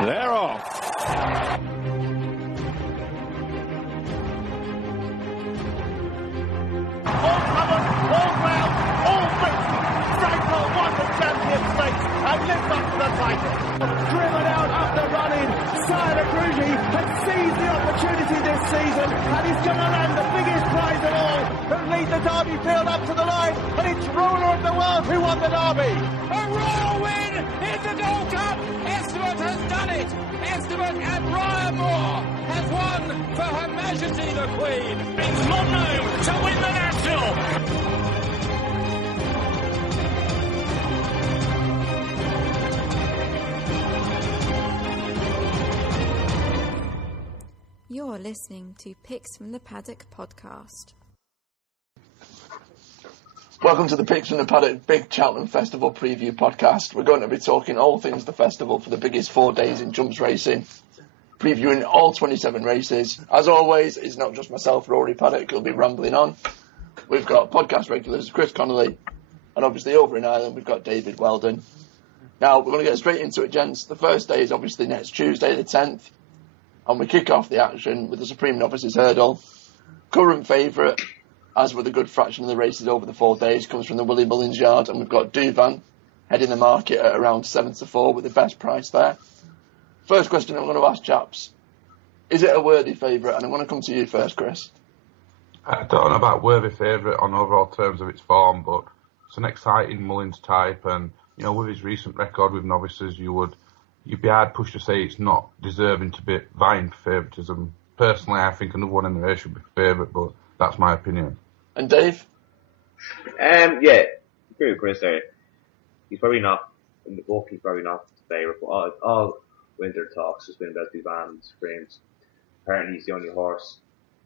They're off. All comers, all round, all beaten. Franco won the champion stakes and lived up to the title. Driven out after running, Sire Crugy has seized the opportunity this season and he's going to land the biggest prize of all and lead the Derby field up to the line, and it's Ruler of the World who won the Derby. A royal win in the Gold Cup. Esteban has done it. Esteban and Ryan Moore has won for Her Majesty the Queen. It's Monroe to win the National. You're listening to Picks from the Paddock podcast. Welcome to the Picks from the Paddock Big Cheltenham Festival preview podcast. We're going to be talking all things the festival for the biggest 4 days in jumps racing, previewing all 27 races. As always, it's not just myself, Rory Paddock, who'll be rambling on. We've got podcast regulars Chris Connolly, and obviously over in Ireland we've got David Weldon. Now, we're going to get straight into it, gents. The first day is obviously next Tuesday, the 10th. And we kick off the action with the Supreme Novices Hurdle. Current favourite, as with a good fraction of the races over the 4 days, comes from the Willie Mullins yard, and we've got Duvan heading the market at around 7-4 with the best price there. First question I'm going to ask, chaps, is it a worthy favourite? And I'm going to come to you first, Chris. I don't know about worthy favourite on overall terms of its form, but it's an exciting Mullins type, and you know, with his recent record with novices, you'd be hard pushed to say it's not deserving to be vying for favouritism. Personally, I think another one in the race should be favourite, but that's my opinion. And Dave? Yeah, agree with Chris there. He's probably not, in the book, he's probably not the favourite, but all winter talks has been about Duvan's frames. Apparently he's the only horse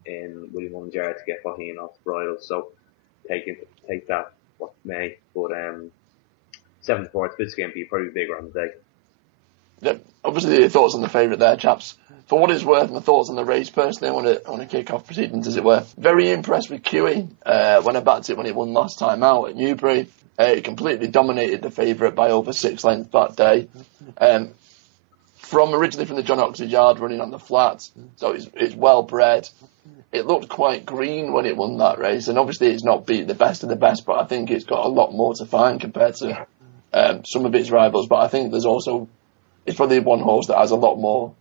in Willie Mullins yard to get Faheen off the bridle, so take that what may, but 7-4, it's a bit skimpy, probably bigger on the day. Yeah, obviously your thoughts on the favourite there, chaps. For what it's worth, my thoughts on the race, personally, I want to kick off proceedings, as it were. Very impressed with QE when I backed it when it won last time out at Newbury. It completely dominated the favourite by over 6 lengths that day. Originally from the John Oxford yard, running on the flats, so it's well bred. It looked quite green when it won that race, and obviously it's not beat the best of the best, but I think it's got a lot more to find compared to some of its rivals. But I think it's probably one horse that has a lot more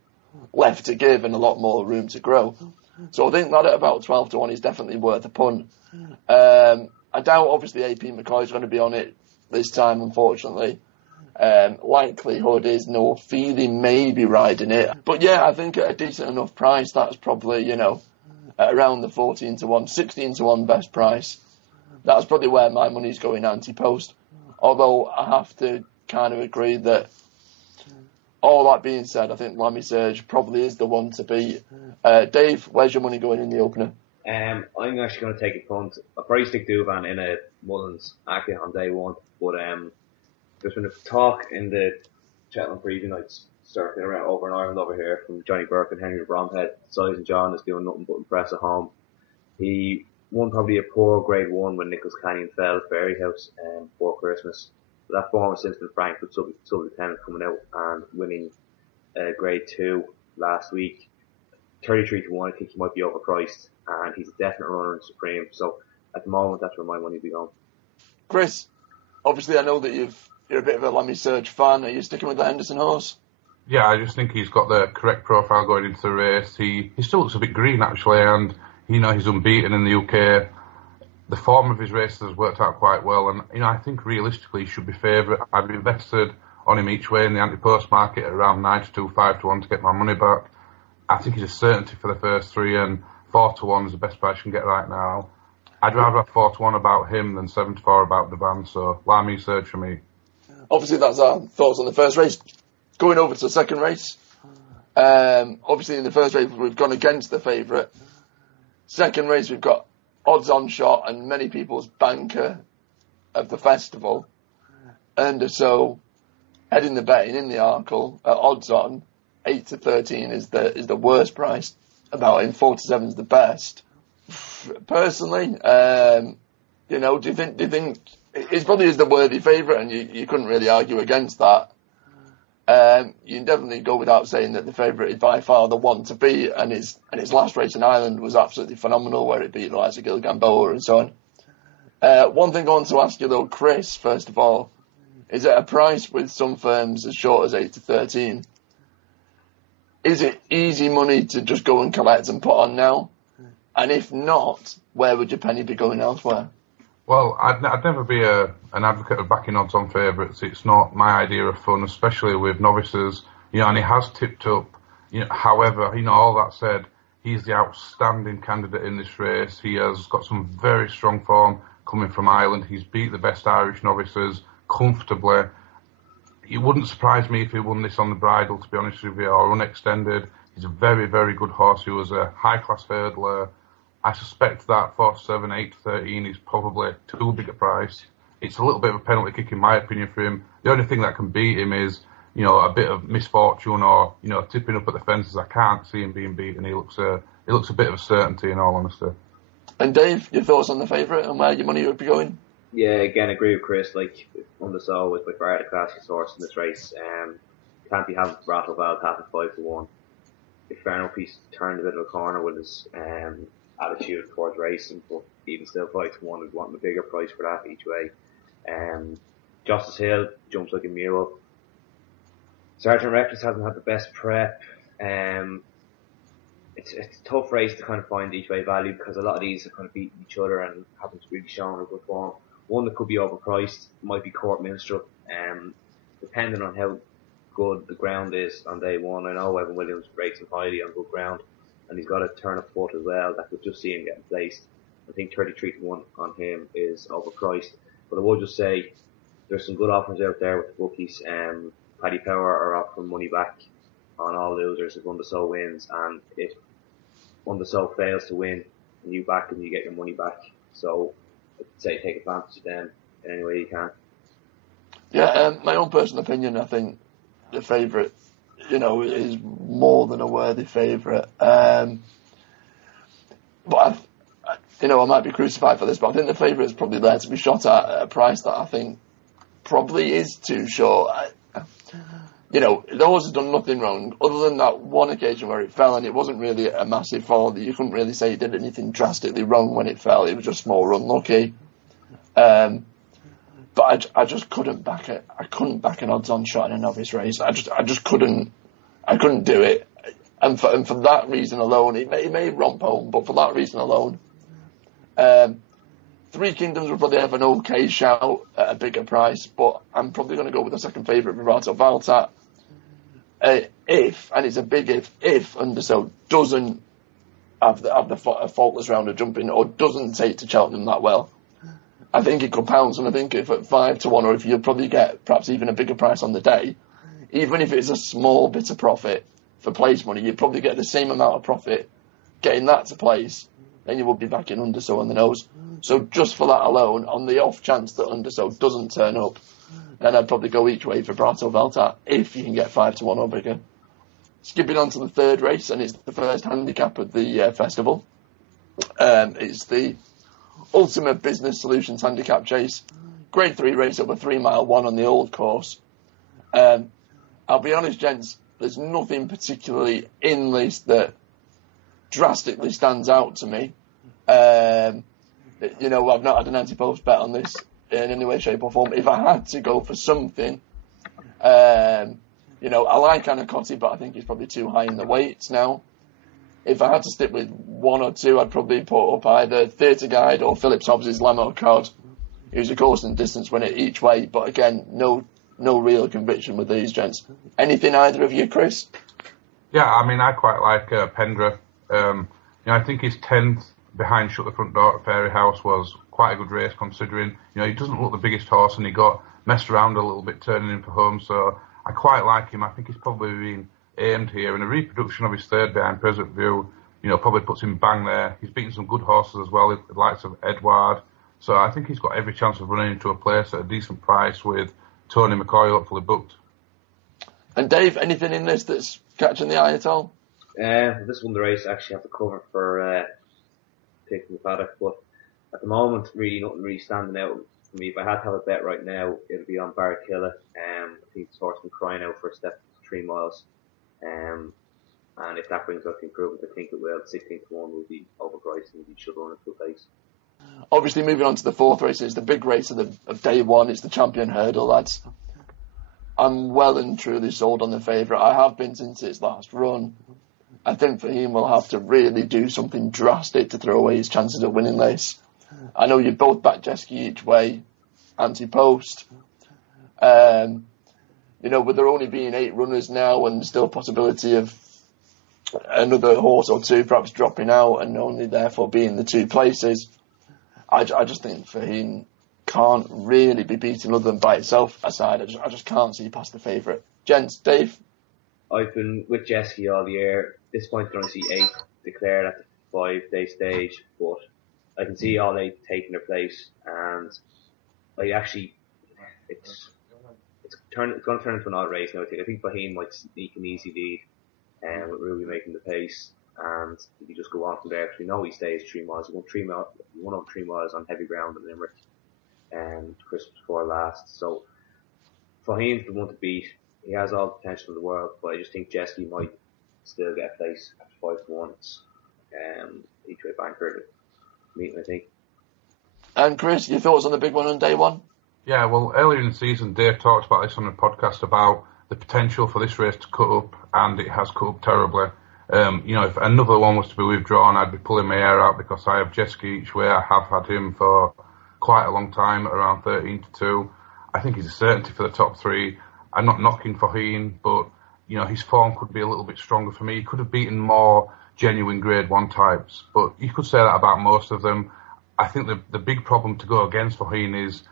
left to give and a lot more room to grow. So I think that at about 12-1 is definitely worth a punt. I doubt, obviously, AP McCoy is going to be on it this time, unfortunately. Likelihood is no feeling maybe riding it. But yeah, I think at a decent enough price, that's probably, around the 14-1, 16-1 best price. That's probably where my money's going anti-post. Although I have to kind of agree that, all that being said, I think Lammy Surge probably is the one to beat. Dave, where's your money going in the opener? I'm actually going to take a punt. I'll probably stick Duvan in a Mullins actually on day one, but there's been a talk in the Cheltenham preview nights circling around over in Ireland over here from Johnny Burke and Henry Bromhead. Size John is doing nothing but impress at home. He won probably a poor grade 1 when Nicholas Canyon fell at Fairyhouse before Christmas. That form has since been franked with sub-lieutenant coming out and winning grade 2 last week. 33-1, I think he might be overpriced, and he's a definite runner in Supreme. So at the moment, that's where my money will be going. Chris, obviously I know that you're a bit of a Lammy Surge fan. Are you sticking with the Henderson horse? Yeah, I just think he's got the correct profile going into the race. He still looks a bit green, actually, and he's unbeaten in the UK. The form of his races has worked out quite well, and I think realistically he should be favourite. I've invested on him each way in the anti-post market at around 9-2, 5-1 to get my money back. I think he's a certainty for the first 3, and 4-1 is the best price you can get right now. I'd rather have 4-1 about him than 7-4 about the van, so Lammy Surge for me. Obviously that's our thoughts on the first race. Going over to the second race. Obviously in the first race we've gone against the favourite. Second race we've got odds on shot and many people's banker of the festival. And so heading the betting in the Arkle at odds on 8-13 is the worst price about him. 4-7 is the best. Personally, do you think it probably is the worthy favourite, and you couldn't really argue against that. You can definitely go without saying that the favourite is by far the one to beat, and his last race in Ireland was absolutely phenomenal, where it beat the likes of Gil Gamboa and so on. One thing I want to ask you though, Chris, first of all, is at a price with some firms as short as 8 to 13. Is it easy money to just go and collect and put on now? And if not, where would your penny be going elsewhere? Well, I'd never be an advocate of backing odds on favourites. It's not my idea of fun, especially with novices. And he has tipped up. However, all that said, he's the outstanding candidate in this race. He has got some very strong form coming from Ireland. He's beat the best Irish novices comfortably. It wouldn't surprise me if he won this on the bridle, to be honest with you, or unextended. He's a very, very good horse. He was a high-class hurdler. I suspect that 4-7, 8 to 13 is probably too big a price. It's a little bit of a penalty kick, in my opinion, for him. The only thing that can beat him is, a bit of misfortune or, tipping up at the fences. I can't see him being beaten. He looks a bit of a certainty, in all honesty. And Dave, your thoughts on the favourite and where your money would be going? Yeah, again, agree with Chris. Undersaw was by far the classiest horse in this race. Can't be having Rattle Valve at 5 to 1. If fair enough, he's turned a bit of a corner with his attitude towards racing, but even still 5 to 1 is wanting a bigger price for that each way. Justice Hill jumps like a mule. Sergeant Reckless hasn't had the best prep. It's a tough race to kind of find each way value because a lot of these are kind of beating each other and haven't really shown a good form. One that could be overpriced might be Court Minstrel. Depending on how good the ground is on day one. I know Evan Williams rates him highly on good ground, and he's got a turn of foot as well that could just see him getting placed. I think 33 to 1 on him is overpriced. But I will just say there's some good offers out there with the bookies. Paddy Power are offering money back on all losers if Undersow wins, and if Undersow fails to win and you back him, you get your money back. So I'd say take advantage of them in any way you can. Yeah, my own personal opinion, I think the favourite, is more than a worthy favourite. But I might be crucified for this, but I think the favourite is probably there to be shot at a price that I think probably is too short. The horse has done nothing wrong, other than that one occasion where it fell, and it wasn't really a massive fall. You couldn't really say it did anything drastically wrong when it fell. It was just more unlucky. But I just couldn't back it. I couldn't back an odds-on shot in a novice race. I just couldn't. I couldn't do it. And for that reason alone, it may romp home, but for that reason alone, Three Kingdoms would probably have an okay shout at a bigger price, but I'm probably going to go with the second favourite, Vivato Valtat. And it's a big if Undersow doesn't have the faultless round of jumping or doesn't take to Cheltenham that well, I think it could pounce. And I think if at 5 to 1, or if you'll probably get perhaps even a bigger price on the day, even if it's a small bit of profit for place money, you'd probably get the same amount of profit getting that to place than you would be backing Undersow on the nose. So just for that alone, on the off chance that Undersow doesn't turn up, then I'd probably go each way for Vivato Valtat if you can get 5 to 1 or bigger. Skipping on to the third race, and it's the first handicap of the festival. It's the Ultimate Business Solutions Handicap Chase. Grade 3 race over 3 mile 1 on the old course. I'll be honest, gents, there's nothing particularly in this that drastically stands out to me. I've not had an anti-post bet on this in any way, shape or form. If I had to go for something, I like Anacotti, but I think he's probably too high in the weights now. If I had to stick with one or two, I'd probably put up either Theatre Guide or Phillips Hobbs's Lamo Cod, who's a course and distance winner each way. But again, no real conviction with these gents. Anything either of you, Chris? Yeah, I quite like Pendra. I think his 10th behind Shut the Front Door at Fairy House was quite a good race, considering he doesn't look the biggest horse, and he got messed around a little bit turning him for home. So I quite like him. I think he's probably been aimed here, and a reproduction of his third behind Present View, probably puts him bang there. He's beaten some good horses as well, the likes of Edward. So I think he's got every chance of running into a place at a decent price with Tony McCoy hopefully booked. And Dave, anything in this that's catching the eye at all? This one, the race, I actually have to cover for picking the paddock, but at the moment, really nothing really standing out from for me. If I had to have a bet right now, it would be on Barricilla. I think this horse been crying out for a step to 3 miles. And if that brings up improvement, I think it will. 16 to 1 will be overpriced and he should run it to a pace. Obviously, moving on to the fourth race is the big race of day one. It's the Champion Hurdle, lads. I'm well and truly sold on the favourite. I have been since its last run. I think Fahim will have to really do something drastic to throw away his chances of winning this. I know you both back Jeski each way, anti-post. With there only being 8 runners now and still a possibility of another horse or two perhaps dropping out and only therefore being the 2 places, I just think Fahim can't really be beaten other than by itself aside. I just can't see past the favourite. Gents, Dave? I've been with Jeski all year. At this point, I don't see 8 declared at the 5-day stage, but I can see all 8 taking their place, and it's going to turn into an odd race now. I think Fahim might sneak an easy lead, with Ruby making the pace, and if you just go on from there, we know he stays 3 miles. He won over 3 miles on heavy ground in Limerick, Christmas before last. So Fahim's the one to beat. He has all the potential in the world, but I just think Jeski might still get a place after 5 to 1. Each way banker meeting, I think. And Chris, your thoughts on the big one on day one? Yeah, well, earlier in the season, Dave talked about this on a podcast about the potential for this race to cut up, and it has cut up terribly. If another one was to be withdrawn, I'd be pulling my hair out because I have Jeski each way. I have had him for quite a long time, around 13 to 2. I think he's a certainty for the top 3. I'm not knocking Fahim, but his form could be a little bit stronger for me. He could have beaten more genuine Grade 1 types, but you could say that about most of them. I think the big problem to go against Fahim is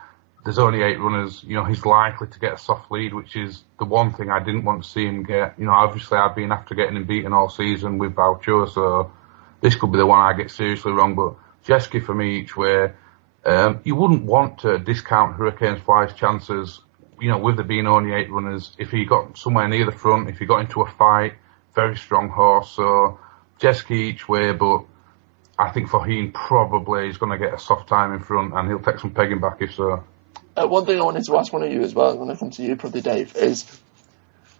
there's only 8 runners. He's likely to get a soft lead, which is the one thing I didn't want to see him get. Obviously I've been after getting him beaten all season with Boucho, so this could be the one I get seriously wrong. But Jeski for me each way. You wouldn't want to discount Hurricane Fly's chances, with there being only 8 runners. If he got somewhere near the front, if he got into a fight, very strong horse. So Jeski each way, but I think Fahim probably is going to get a soft time in front and he'll take some pegging back if so. One thing I wanted to ask one of you as well, when I come to you probably, Dave, is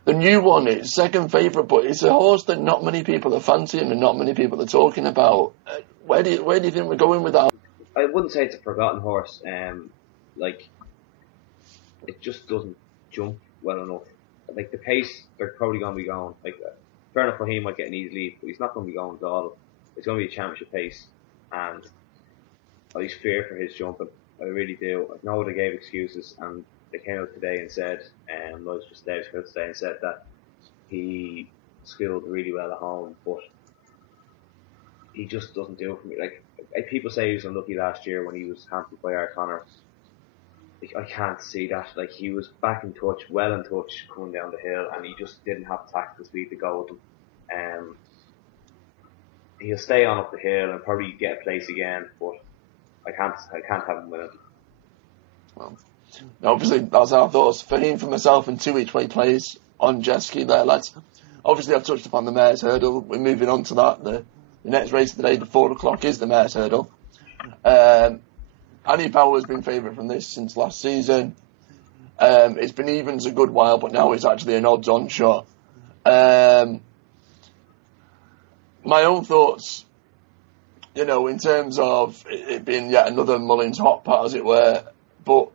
the new one. It's second favourite, but it's a horse that not many people are fancying and not many people are talking about. Where do you think we're going with that? I wouldn't say it's a forgotten horse. It just doesn't jump well enough. Like the pace, they're probably going to be going. Fair enough for him, might get an easy lead, but he's not going to be going at all. It's going to be a championship pace, and I just fear for his jumping. I really do. I know they gave excuses, and they came out today and said, Lois just today and said that he skilled really well at home, but he just doesn't do it for me. Like people say he was unlucky last year when he was hampered by Art Connor. I can't see that. Like he was back in touch, well in touch, coming down the hill, and he just didn't have tactical speed to go with him. He'll stay on up the hill and probably get a place again, but I can't have him winning. Well, obviously that's our thoughts. Fahim for myself and 2 each way plays on Jeski there, lads. Obviously I've touched upon the Mares Hurdle. We're moving on to that. The next race of the day, the 4 o'clock, is the Mares Hurdle. Annie Powell has been favourite from this since last season. It's been evens a good while, but now it's actually an odds-on shot. My own thoughts, in terms of it being yet another Mullins hot pot, as it were, but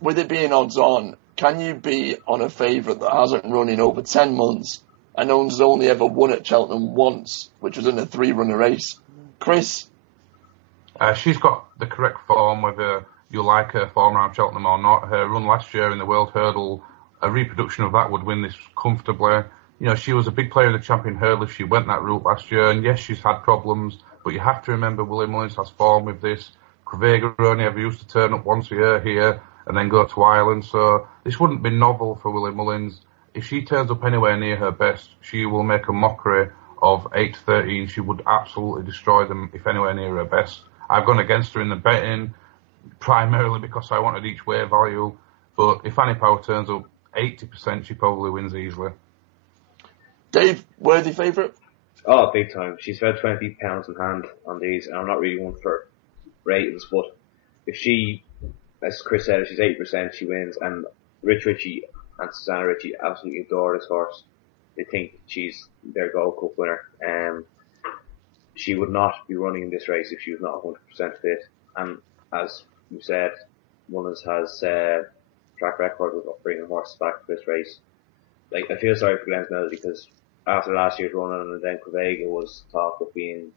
with it being odds-on, can you be on a favourite that hasn't run in over 10 months and has only ever won at Cheltenham once, which was in a 3-runner race? Chris? She's got the correct form, whether you like her form around Cheltenham or not. Her run last year in the World Hurdle, a reproduction of that would win this comfortably. She was a big player in the Champion Hurdle if she went that route last year, and yes, she's had problems, but you have to remember Willie Mullins has form with this. Crevega only ever used to turn up once a year here and then go to Ireland, so this wouldn't be novel for Willie Mullins. If she turns up anywhere near her best, she will make a mockery of 8 to 13. She would absolutely destroy them if anywhere near her best. I've gone against her in the betting, primarily because I wanted each way value, but if Annie Power turns up 80%, she probably wins easily. Dave, worthy favourite? Oh, big time. She's about £20 in hand on these, and I'm not really one for ratings, but if she as Chris said, she's 80%, she wins, and Rich Ritchie and Susanna Ritchie absolutely adore this horse. They think she's their Gold Cup winner. She would not be running in this race if she was not 100% fit. And as we said, Mullins has track record with bringing horses back for this race. Like, I feel sorry for Glenn's Melody because after last year's run and then Quevega was talk of being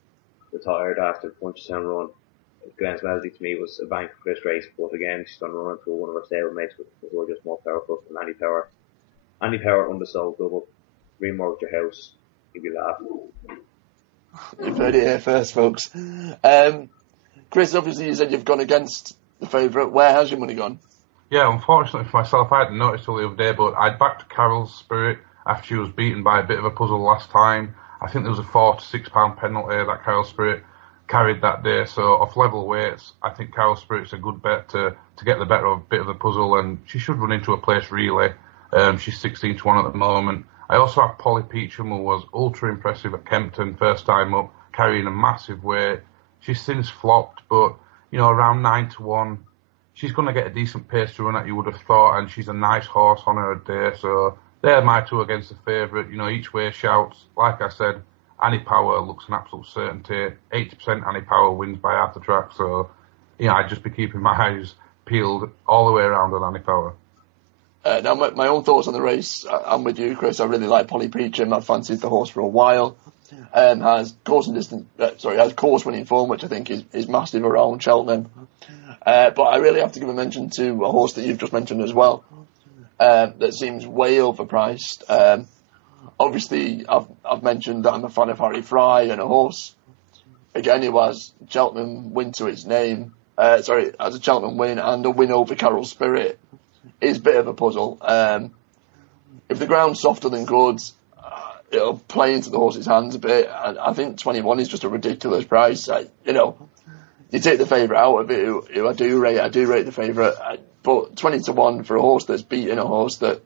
retired after the Punchestown run. Glenn's Melody to me was a bank for this race, but again, she's going to run into one of her stablemates who are just more powerful than Andy Power. Andy Power undersold double, remortgage your house, you'd be laughing. You've heard it here first, folks. Chris, obviously you said you've gone against the favourite. Where has your money gone? Yeah, unfortunately for myself, I hadn't noticed till the other day, but I'd backed Carol's Spirit after she was beaten by a bit of a puzzle last time. I think there was a £4 to £6 penalty that Carol Spirit carried that day, so off level weights, I think Carol Spirit's a good bet to get the better of a bit of the puzzle, and she should run into a place really. She's 16 to 1 at the moment. I also have Polly Peacham, who was ultra impressive at Kempton, first time up, carrying a massive weight. She's since flopped, but, around 9 to 1, she's going to get a decent pace to run at, you would have thought, and she's a nice horse on her day, so they're my two against the favourite. Each way shouts. Like I said, Annie Power looks an absolute certainty. 80% Annie Power wins by half the track, so, I'd just be keeping my eyes peeled all the way around on Annie Power. Now, my own thoughts on the race, I'm with you, Chris. I really like Polly Peacham. I've fancied the horse for a while. Has course winning form, which I think is massive around Cheltenham. But I really have to give a mention to a horse that you've just mentioned as well, that seems way overpriced. Obviously, I've mentioned that I'm a fan of Harry Fry, and a horse, again, who has Cheltenham win to its name. Has a Cheltenham win and a win over Carol Spirit. Is a bit of a puzzle. If the ground's softer than good, it'll play into the horse's hands a bit. I think 21 is just a ridiculous price. You take the favourite out of it, who I do rate the favourite, but 20 to 1 for a horse that's beating a horse that,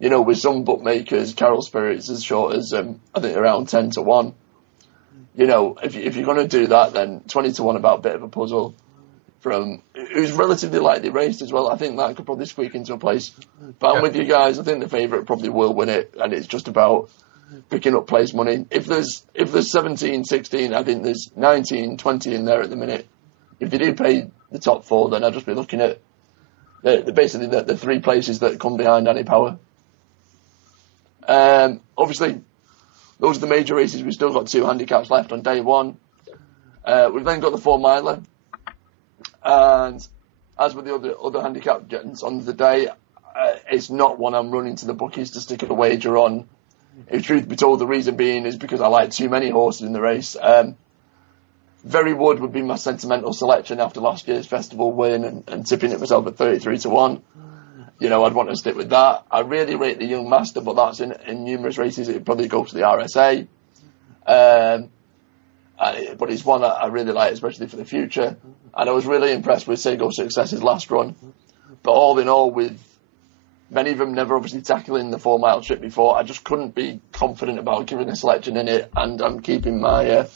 with some bookmakers, Carol Spirit's as short as, I think around 10 to 1. If you're going to do that, then 20 to 1 about a bit of a puzzle. From who's relatively lightly raced as well. I think that could probably squeak into a place. But I'm with you guys. I think the favourite probably will win it, and it's just about picking up place money. If there's 17, 16, I think there's 19, 20 in there at the minute. If you do pay the top four, then I'll just be looking at basically the three places that come behind Annie Power. Obviously, those are the major races. We've still got 2 handicaps left on day one. We've then got the 4 miler. And as with the other handicap gents on the day, it's not one I'm running to the bookies to stick a wager on. If truth be told, the reason being is because I like too many horses in the race. Very Wood would be my sentimental selection after last year's festival win and tipping it myself at 33 to 1. I'd want to stick with that. I really rate the Young Master, but that's in numerous races. It'd probably go to the RSA. But it's one that I really like, especially for the future. And I was really impressed with Sego's Success's last run. But all in all, with many of them never obviously tackling the 4 mile trip before, I just couldn't be confident about giving a selection in it. And I'm keeping my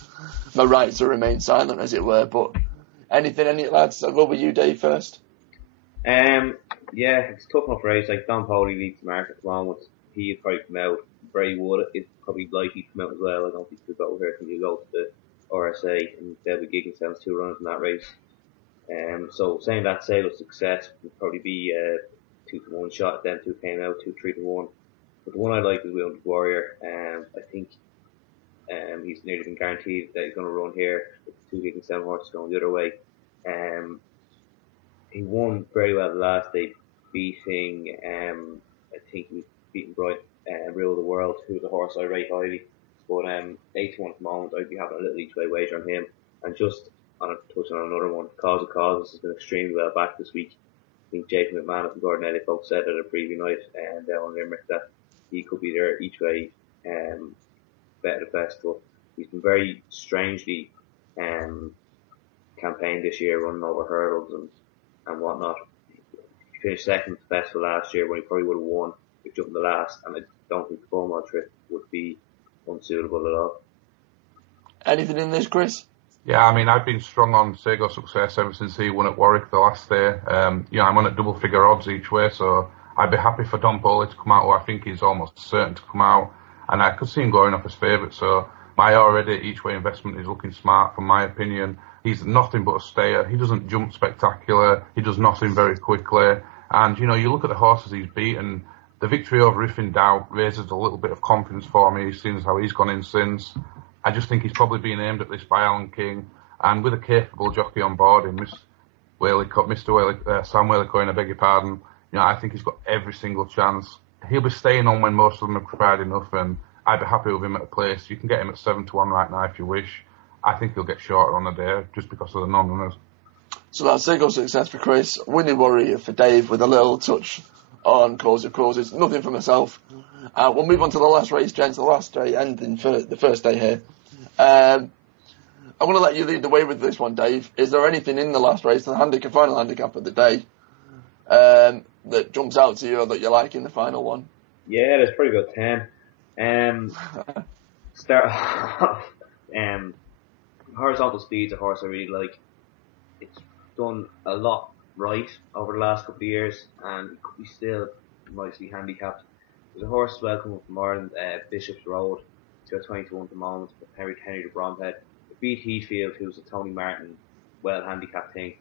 right to remain silent, as it were. But any lads? I'll go with you, Dave, first. Yeah, it's a tough enough race. Like, Don Pauly leads the market at the moment. He'd probably come out. Bray Wood is probably likely to come out as well. I don't think he'll go here. I think he'll go to the RSA, and they'll be gigging sounds 2 runners in that race. So saying that, Sale of Success would probably be a 2 to 1 shot. Then 2 came out, 2 3 to 1. But the one I like is Wounded Warrior. I think he's nearly been guaranteed that he's going to run here. With 2 gigging sound horses going the other way. He won very well the last day, beating I think he was beating Bright Rule of the World, who's a horse I rate highly. But 8 to 1 at the moment, I'd be having a little each way wager on him. And just touching on another one, Cause of Causes has been extremely well back this week. I think Jacob McManus and Gordon Elliott both said at a preview night down in Limerick that he could be there each way, bet at the festival. He's been very strangely campaigned this year, running over hurdles and whatnot. He finished second at the festival last year when he probably would have won if jumping the last, and I don't think the 4 mile trip would be unsuitable at all. Anything in this, Chris? Yeah, I mean, I've been strong on Sego's success ever since he won at Warwick the last day. I'm on at double figure odds each way, so I'd be happy for Don Poli to come out, who I think is almost certain to come out, and I could see him going up as favourite. So my already each way investment is looking smart, from my opinion. He's nothing but a stayer. He doesn't jump spectacular. He does nothing very quickly. And, you look at the horses he's beaten, the victory over If in Doubt raises a little bit of confidence for me, seeing as how he's gone in since. I just think he's probably been aimed at this by Alan King, and with a capable jockey on board in Sam Whaley Coyne, I beg your pardon, I think he's got every single chance. He'll be staying on when most of them have cried enough, and I'd be happy with him at a place. You can get him at 7-1 right now if you wish. I think he'll get shorter on the day just because of the non-runners. So that's single success for Chris, winning warrior for Dave with a little touch on Cause of Causes. Nothing for myself. We'll move on to the last race, gents, the last day ending for the first day here. I'm going to let you lead the way with this one, Dave. Is there anything in the last race, the final handicap of the day, that jumps out to you or that you like in the final one? Yeah, there's pretty good 10. Start Horizontal Speed's a horse I really like. It's done a lot right over the last couple of years, and it could be still nicely handicapped. There's a horse welcome from Ireland, Bishop's Road. It's got 20-1 at the moment with Henry the Bromhead. It beat Heathfield, who's a Tony Martin well-handicapped thing.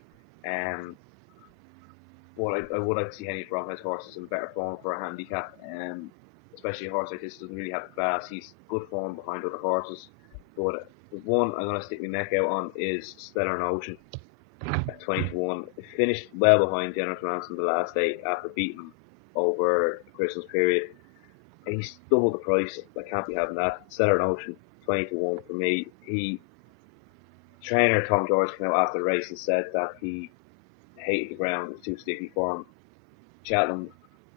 But I would like to see Henry Bromhead's horses in better form for a handicap, especially a horse like this doesn't really have the class. He's good form behind other horses. But the one I'm going to stick my neck out on is Stellar Notion at 20-1. It finished well behind Generous Ransom the last day after beating him over the Christmas period. And he's doubled the price. I can't be having that. Stellar Notion, 20-1 for me. Trainer Tom George came out after the race and said that he hated the ground. It was too sticky for him. Cheltenham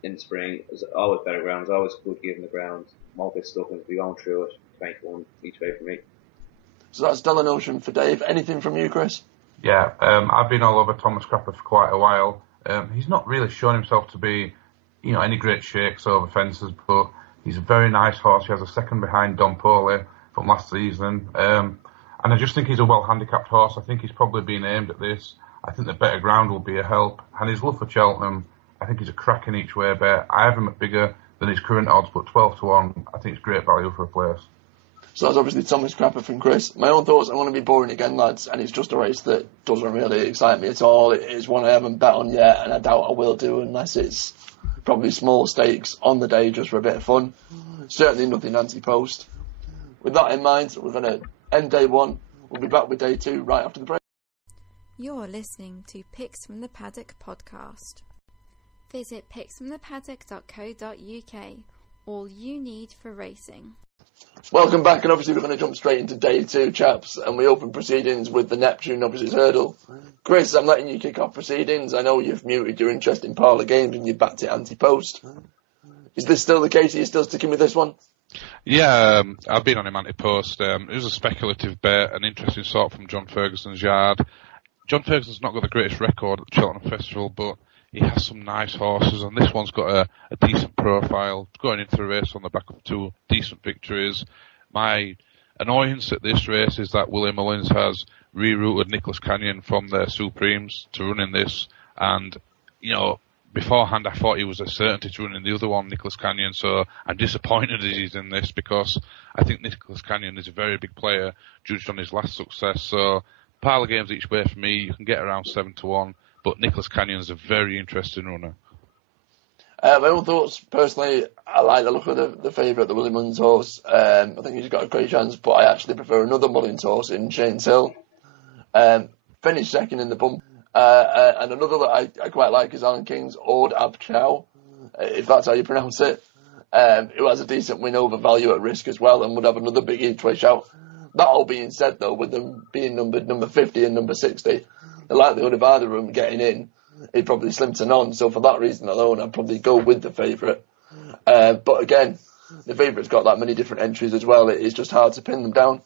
in the spring is always better ground. It's always good given the ground. Won't get stuck in. Be going through it. 21 each way for me. So that's Stellar Notion for Dave. Anything from you, Chris? Yeah, I've been all over Thomas Crapper for quite a while. He's not really shown himself to be, any great shakes over fences, but he's a very nice horse. He has a second behind Don Poli from last season. And I just think he's a well-handicapped horse. I think he's probably been aimed at this. I think the better ground will be a help. And his love for Cheltenham, I think he's a cracking each way bet. I have him at bigger than his current odds, but 12-1, I think it's great value for a place. So that's obviously Thomas Crapper from Chris. My own thoughts, I'm going to be boring again, lads, and it's just a race that doesn't really excite me at all. It is one I haven't bet on yet, and I doubt I will do unless it's probably small stakes on the day just for a bit of fun. Certainly nothing anti-post. With that in mind, we're going to end day one. We'll be back with day two right after the break. You're listening to Picks from the Paddock podcast. Visit picksfromthepaddock.co.uk. All you need for racing. Welcome back, and obviously we're going to jump straight into day two, chaps, and we open proceedings with the Neptune opposite Hurdle. Chris, I'm letting you kick off proceedings. I know you've muted your interest in parlour games and you backed it anti-post. Is this still the case? Are you still sticking with this one? Yeah, I've been on him anti-post. It was a speculative bet, an interesting sort from John Ferguson's yard. John Ferguson's not got the greatest record at the Cheltenham Festival, but he has some nice horses, and this one's got a decent profile. Going into the race on the back of two decent victories. My annoyance at this race is that Willie Mullins has rerouted Nicholas Canyon from their Supremes to run in this, and, beforehand I thought he was a certainty to run in the other one, Nicholas Canyon, so I'm disappointed that he's in this because I think Nicholas Canyon is a very big player, judged on his last success, so parlour games each way for me, you can get around 7-1. But Nicholas Canyon is a very interesting runner. My own thoughts, personally, I like the look of the favourite, the Willie Mullins horse. I think he's got a great chance, but I actually prefer another Mullins horse in Shane's Hill. Finished second in the bump. And another that I quite like is Alan King's Ord Ab Chow, if that's how you pronounce it, who has a decent win over value at risk as well and would have another big each-way shout. That all being said, though, with them being numbered number 50 and number 60, the likelihood of either of them getting in is probably slim to none. So for that reason alone, I'd probably go with the favourite. But again, the favourite's got that many different entries as well. It is just hard to pin them down.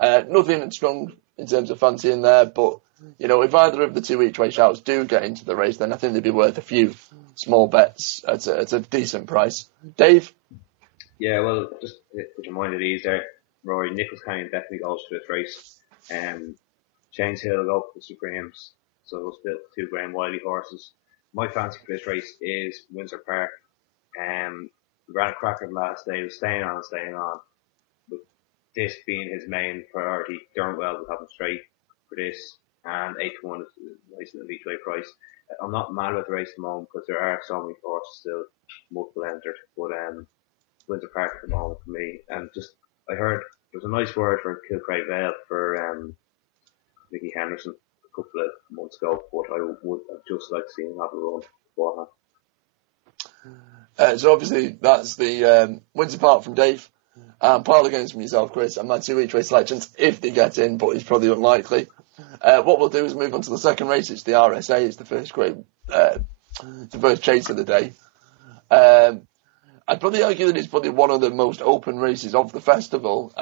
Nothing strong in terms of fancy in there, but if either of the two each-way shouts do get into the race, then I think they'd be worth a few small bets at a decent price. Dave? Yeah, well, just to put your mind at ease there, Rory, Nicholas Canyon definitely goes for this race. James Hill will go for the Supremes, so we'll split 2 Graham Wiley horses. My fancy for this race is Windsor Park. We ran a cracker the last day, was staying on. With this being his main priority, Dermotwell will have him straight for this, and 8-1 is nice in the each way price. I'm not mad about the race at the moment because there are so many horses still, multiple entered, but Windsor Park at the moment for me. And just, I heard there was a nice word for Kilcray Vale for Mickey Henderson a couple of months ago, but I would have just like to see him have a run beforehand. So obviously that's the Windsor Park from Dave. Pile against from yourself, Chris, and my 2 each way selections if they get in, but it's probably unlikely. What we'll do is move on to the second race. It's the RSA. It's the first the first chase of the day. I'd probably argue that it's probably one of the most open races of the festival.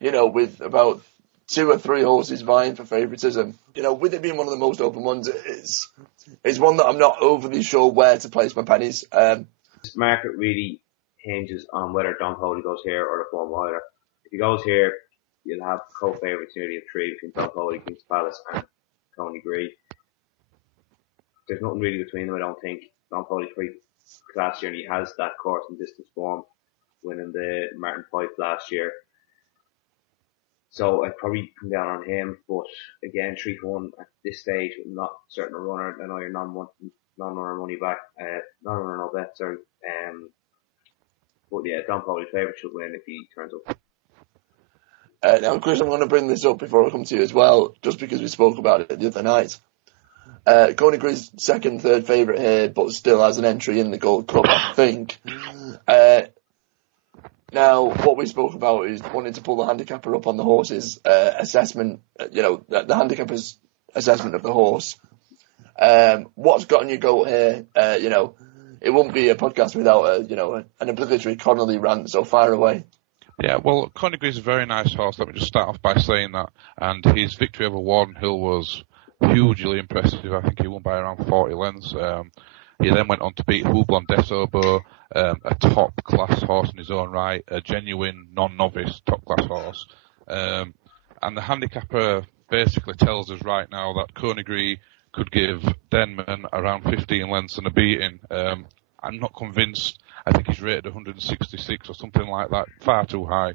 With about 2 or 3 horses vying for favouritism. With it being one of the most open ones, it's one that I'm not overly sure where to place my pennies. This market really hinges on whether Don Foley goes here or the 4-miler. If he goes here, you'll have co-favourites nearly of 3 between Don Foley, King's Palace and Coney Gree. There's nothing really between them, I don't think. Don Foley free last year, and he has that course and distance form, winning the Martin Pipe last year. So I'd probably come down on him, but again, 3-1 at this stage, not certain a runner. I know you're non-runner money back, non-runner no bet, sorry. But yeah, Don Foley's favourite should win if he turns up. Now, Chris, I'm going to bring this up before I come to you as well, just because we spoke about it the other night. Coney Gree's second, third favourite here, but still has an entry in the Gold Cup, I think. Now, what we spoke about is wanting to pull the handicapper up on the horse's assessment, the handicapper's assessment of the horse. What's gotten you goat here? It wouldn't be a podcast without an obligatory Connolly rant, so fire away. Yeah, well, Coney Gree's a very nice horse. Let me just start off by saying that. And his victory over Warden Hill was hugely impressive. I think he won by around 40 lengths. He then went on to beat Houblon Desobo, a top-class horse in his own right, a genuine non-novice top-class horse. And the handicapper basically tells us right now that Coney Gree could give Denman around 15 lengths and a beating. I'm not convinced. I think he's rated 166 or something like that, far too high.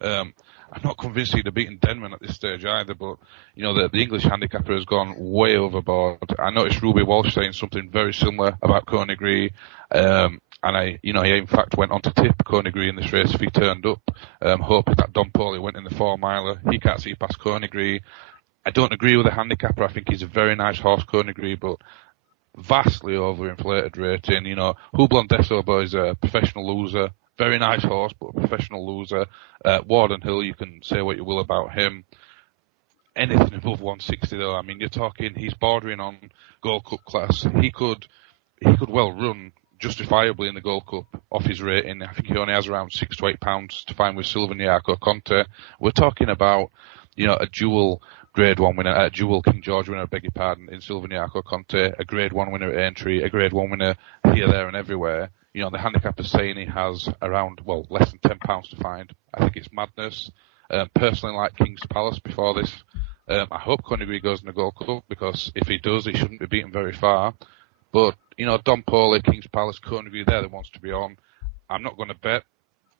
I'm not convinced he'd have beaten Denman at this stage either, but, the English handicapper has gone way overboard. I noticed Ruby Walsh saying something very similar about Coney Gree, and he in fact went on to tip Coney Gree in this race if he turned up, hoping that Don Pauly went in the 4-miler. He can't see past Coney Gree. I don't agree with the handicapper. I think he's a very nice horse, Coney Gree, but vastly overinflated rating. Houblon Desobo is a professional loser. Very nice horse, but a professional loser. Warden Hill, you can say what you will about him. Anything above 160 though, I mean, you're talking, he's bordering on Gold Cup class. He could well run justifiably in the Gold Cup off his rating. I think he only has around £6 to £8 to find with Silvaniaco Conte. We're talking about, a dual Grade 1 winner, a dual King George winner, beg your pardon, in Silvaniaco Conte, a Grade 1 winner at Aintree, a Grade 1 winner here, there and everywhere. The handicapper's saying he has around, less than £10 to find. I think it's madness. Personally, like King's Palace before this, I hope Coney Gree goes in the Gold Cup, because if he does, he shouldn't be beaten very far. But, Don Pauly, King's Palace, Coney Gree there that wants to be on. I'm not going to bet,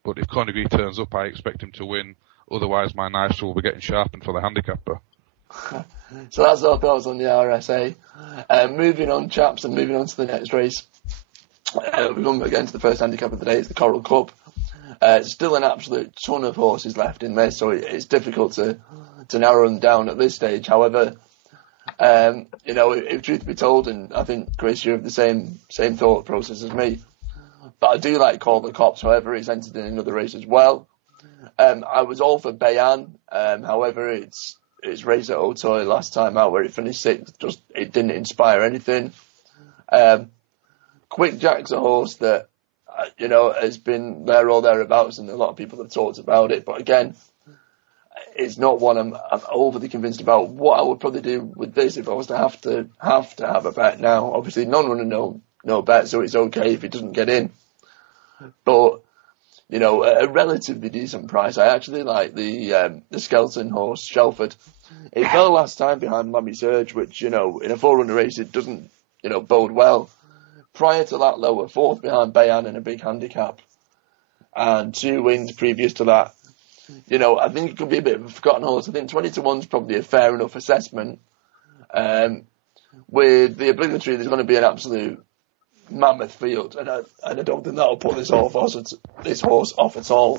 but if Coney Gree turns up, I expect him to win. Otherwise, my knives will be getting sharpened for the handicapper. So that's our thoughts on the RSA. Moving on, chaps, and moving on to the next race. We're going again to the first handicap of the day. It's the Coral Cup. Still an absolute ton of horses left in this, so it's difficult to narrow them down at this stage. However, if truth be told, and I think, Chris, you have the same thought process as me, but I do like Call the Cops. However, it's entered in another race as well. I was all for Bayan. However, it's race at Auteuil last time out where it finished 6th. It didn't inspire anything. Quick Jack's a horse that, has been there or thereabouts, and a lot of people have talked about it. But again, it's not one I'm overly convinced about. What I would probably do with this if I was to have to have a bet now, obviously non-runner, no bet, so it's okay if it doesn't get in. But, you know, at a relatively decent price. I actually like the skeleton horse, Shelford. It fell last time behind Lammy Surge, which, you know, in a 4-runner race, it doesn't, you know, bode well. Prior to that, though, we're 4th behind Bayan in a big handicap. And 2 wins previous to that. You know, I think it could be a bit of a forgotten horse. I think 20-1 is probably a fair enough assessment. With the obligatory, there's going to be an absolute mammoth field, and I don't think that'll put this horse off at all.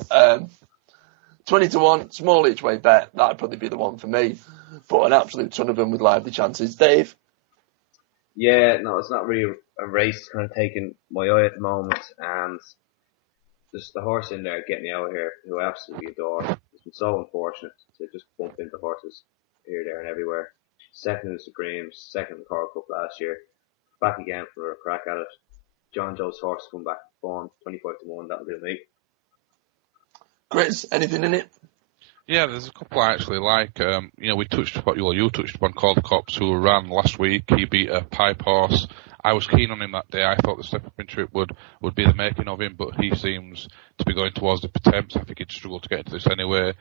20-1, small each way bet, that'd probably be the one for me. But an absolute ton of them with lively chances. Dave? Yeah, no, it's not really a race that's kind of taking my eye at the moment, and there's the horse in there, Get Me Out of Here, who I absolutely adore. It's been so unfortunate to just bump into horses here, there, and everywhere. Second in the Supremes, second in the Coral Cup last year. Back again for a crack at it. John Joe's horse come back to form, 25-1, that'll do me. Chris, anything in it? Yeah, there's a couple I actually like. You know, you touched upon Calder Cops, who ran last week. He beat a pipe horse. I was keen on him that day. I thought the step up in trip would be the making of him, but he seems to be going towards the Potemps. I think he'd struggle to get into this anyway.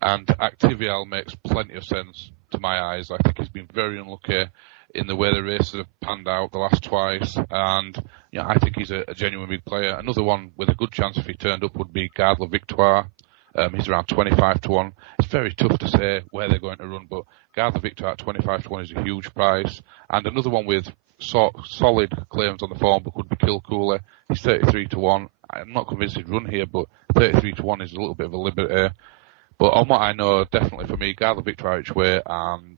And Activial makes plenty of sense to my eyes. I think he's been very unlucky in the way the races have panned out the last twice, and you know, I think he's a genuine big player. Another one with a good chance if he turned up would be Garde la Victoire. He's around 25-1. It's very tough to say where they're going to run, but Garde la Victoire at 25-1 is a huge price. And another one with solid claims on the form but could be Kilcooler. He's 33-1. I'm not convinced he'd run here, but 33-1 is a little bit of a liberty. But on what I know, definitely for me, Garde la Victoire each way and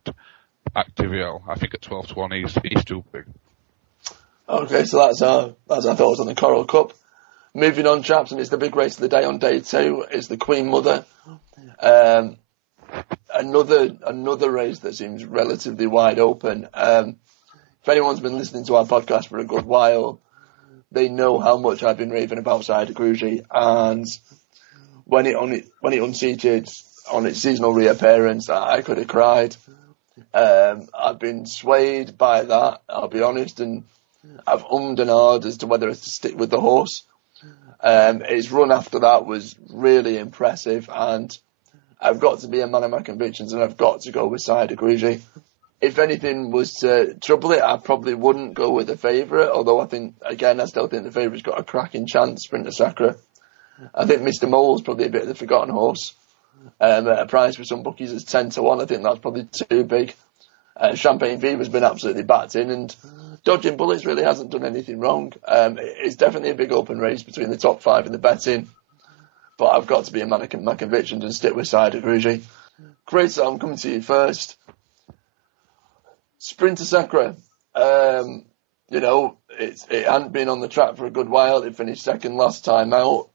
Activial, I think at 12-1 he's too big. Okay, so that's our thoughts on the Coral Cup. Moving on, chaps, and it's the big race of the day on day 2. It's the Queen Mother. Another race that seems relatively wide open. If anyone's been listening to our podcast for a good while, they know how much I've been raving about Cider Grugy, and when it unseated on its seasonal reappearance, I could have cried. I've been swayed by that, I'll be honest, and I've ummed and ahed as to whether to stick with the horse. His run after that was really impressive, and I've got to be a man of my convictions, and I've got to go with Cider Grugy. If anything was to trouble it, I probably wouldn't go with the favourite, although I still think the favourite's got a cracking chance, Sprinter Sacre. I think Mr. Mole's probably a bit of the forgotten horse. At a price for some bookies is 10-1. I think that's probably too big. Champagne Fever's been absolutely backed in, and Dodging Bullets really hasn't done anything wrong. It's definitely a big open race between the top 5 in the betting, but I've got to be a man of my convictions and stick with Cider Grugy. Chris, I'm coming to you first. Sprinter Sacre. You know, it hadn't been on the track for a good while. It finished second last time out.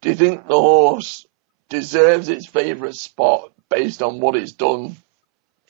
Do you think the horse deserves its favourite spot based on what it's done,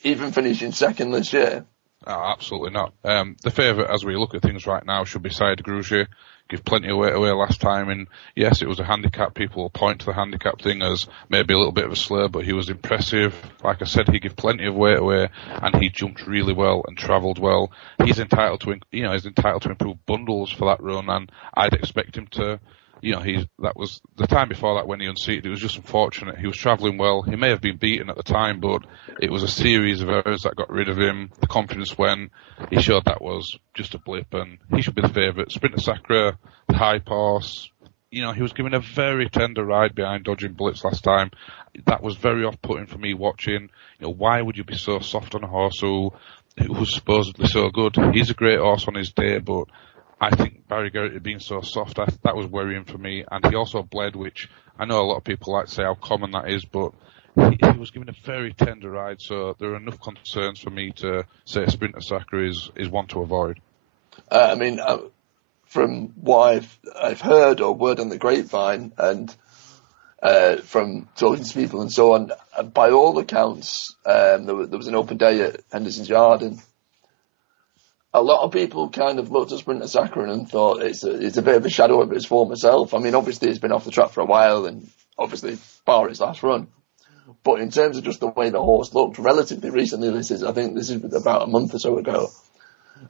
even finishing second this year? Oh, absolutely not. The favourite, as we look at things right now, should be Cider Grugy. Give plenty of weight away last time, and yes, it was a handicap. People will point to the handicap thing as maybe a little bit of a slur, but he was impressive. Like I said, he gave plenty of weight away, and he jumped really well and travelled well. He's entitled to improve bundles for that run, and I'd expect him to. You know, that was the time before that when he unseated. It was just unfortunate. He was travelling well. He may have been beaten at the time, but it was a series of errors that got rid of him. The confidence went. He showed that was just a blip, and he should be the favourite. Sprinter Sacre, the high horse. You know, he was given a very tender ride behind Dodging Bullets last time. That was very off-putting for me watching. You know, why would you be so soft on a horse who was supposedly so good? He's a great horse on his day, but I think Barry Garrett being so soft, that was worrying for me. And he also bled, which I know a lot of people like to say how common that is, but he was given a very tender ride, so there are enough concerns for me to say Sprinter Sacre is one to avoid. From what I've heard or word on the grapevine, and from talking to people and so on, by all accounts, there was an open day at Henderson's Yard, and a lot of people kind of looked at Sprinter Sacre and thought it's a bit of a shadow of its former self. I mean, obviously it's been off the track for a while, and obviously bar its last run. But in terms of just the way the horse looked, relatively recently, I think this is about a month or so ago,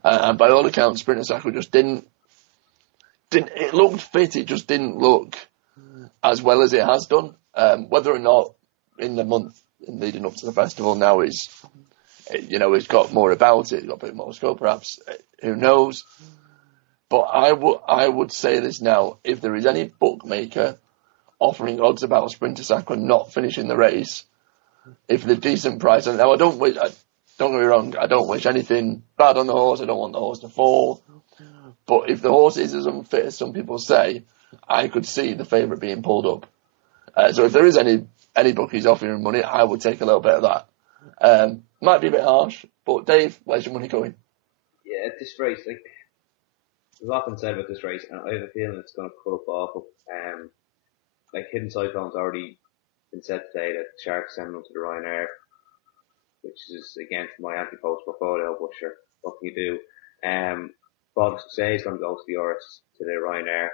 and by all accounts, Sprinter Sacre just didn't. It looked fit. It just didn't look as well as it has done. Whether or not in the month leading up to the festival now it's got more about it, it's got a bit more scope perhaps, who knows. But I would say this now, if there is any bookmaker offering odds about Sprinter Sacre not finishing the race, if the decent price, and now don't get me wrong, I don't wish anything bad on the horse, I don't want the horse to fall, but if the horse is as unfit as some people say, I could see the favourite being pulled up. So if there is any bookies offering money, I would take a little bit of that. Might be a bit harsh, but Dave, where's your money going? Yeah, this race, there's often said about this race, and I have a feeling it's going to cut up awful. Hidden Cyclone's already been said today that Sharks send them to the Ryanair, which is against my anti-post portfolio, but sure, what can you do? Bob Say is going to go to the Ryanair.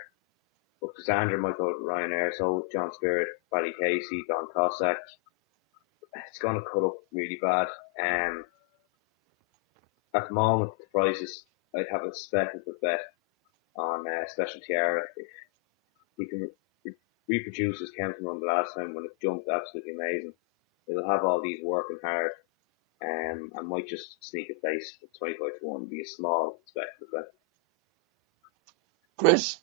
But Cassandra might go to Ryanair, so John Spirit, Paddy Casey, Don Cossack. It's going to cut up really bad. At the moment, the prices, I'd have a speculative bet on Special Tiara. If he can reproduce his Kempton run the last time when it jumped absolutely amazing, it'll have all these working hard. I might just sneak a place at 25-1, be a small speculative bet. Chris,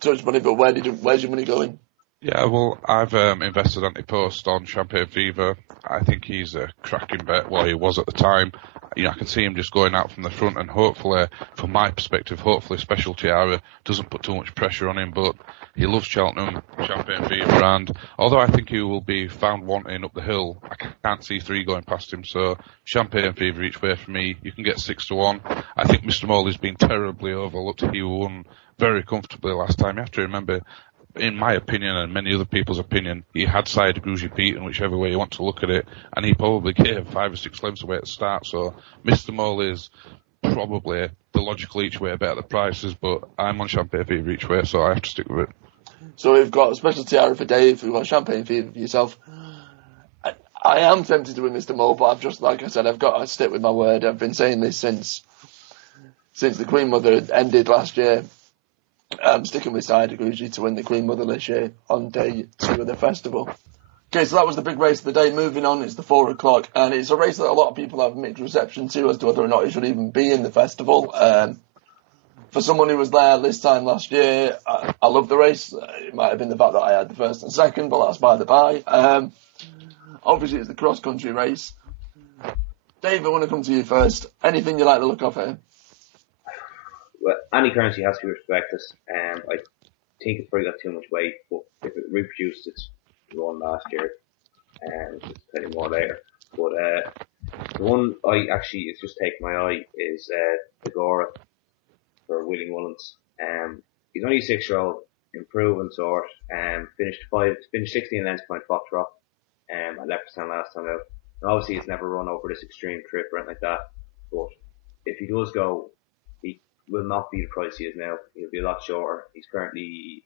touch money, but where's your money going? Yeah, well, I've invested anti-post on Champagne Fever. I think he's a cracking bet. Well, he was at the time. I can see him just going out from the front, and hopefully, from my perspective, Special Tiara doesn't put too much pressure on him, but he loves Cheltenham, Champagne Fever, and although I think he will be found wanting up the hill, I can't see 3 going past him, so Champagne Fever each way for me. You can get 6-1. I think Mr. Morley's been terribly overlooked. He won very comfortably last time. You have to remember, in my opinion and many other people's opinion, he had Side Grugy beaten, whichever way you want to look at it, and he probably gave 5 or 6 lengths away at the start. So Mr. Morley is probably the logical each way bet at the prices, but I'm on Champagne Fever each way, so I have to stick with it. So we've got a Special Tiara for Dave, we've got Champagne Fever for yourself. I am tempted to win Mr. Mo, but I've just, like I said, I've got to stick with my word. I've been saying this since the Queen Mother ended last year. I'm sticking with Side Grugy to win the Queen Mother this year on day 2 of the festival. Okay, so that was the big race of the day. Moving on, it's the 4 o'clock, and it's a race that a lot of people have mixed reception to as to whether or not it should even be in the festival. For someone who was there this time last year, I love the race. It might have been the fact that I had the first and second, but that's by the by. Obviously, it's the cross-country race. Dave, I want to come to you first. Anything you like the look of here? Well, any currency has to be respected. I think it's probably got too much weight, but if it reproduced its run last year, it's plenty more later. But the one it's just taken my eye is the Gora for Willie Mullins. He's only a 6-year-old, improving sort. Finished 16 lengths behind Fox Rock at Leopardstown last time out. And obviously, he's never run over this extreme trip or anything like that. But if he does go, he will not be the price he is now. He'll be a lot shorter. He's currently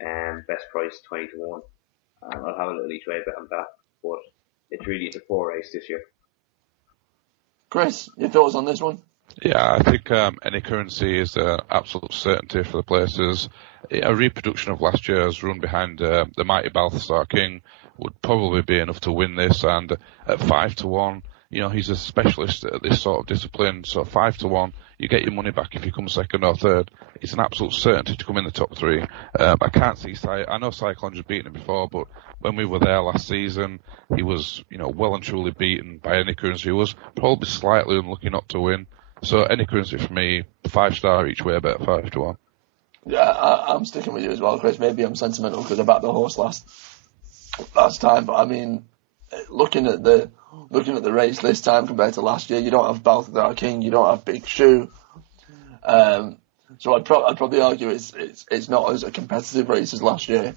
best price 20-1. I'll have a little each way bet on that. But it's a poor race this year. Chris, your thoughts on this one? Yeah, I think any currency is an absolute certainty for the places. A reproduction of last year's run behind the mighty Balthasar King would probably be enough to win this, and at 5-1, he's a specialist at this sort of discipline, so 5-1, you get your money back if you come second or third. It's an absolute certainty to come in the top 3. I can't see I know Cyclone's has beaten him before, but when we were there last season, he was, well and truly beaten by any currency. He was probably slightly unlucky not to win. So any currency for me, 5-star each way, bet 5-1. Yeah, I'm sticking with you as well, Chris. Maybe I'm sentimental because I backed the horse last time, but I mean, looking at the race this time compared to last year, you don't have Balthasar King, you don't have Big Shoe. So I'd probably argue it's not as a competitive race as last year.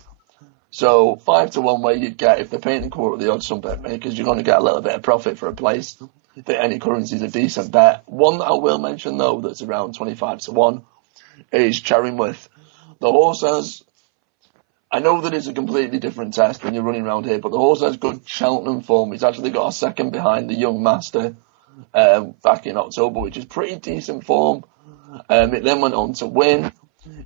So 5-1 where you'd get, if they're painting quote the odds, some bet makers, you're going to get a little bit of profit for a place. I think any currency is a decent bet. One that I will mention though, that's around 25-1, is Charingworth. The horse has, I know that it's a completely different test when you're running around here, but the horse has good Cheltenham form. He's actually got a second behind the Young Master back in October, which is pretty decent form. It then went on to win.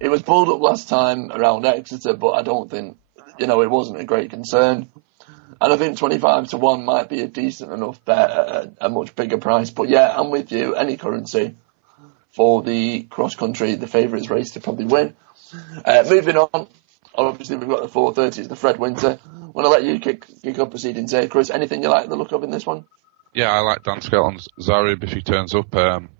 It was pulled up last time around Exeter, but I don't think it wasn't a great concern. And I think 25-1 might be a decent enough bet at a much bigger price. But yeah, I'm with you. Any currency for the cross-country, the favourites race to probably win. Moving on, obviously we've got the 4:30, it's the Fred Winter. Want to let you kick up proceedings here, Chris. Anything you like the look of in this one? Yeah, I like Dan Skelton's Zareb if he turns up.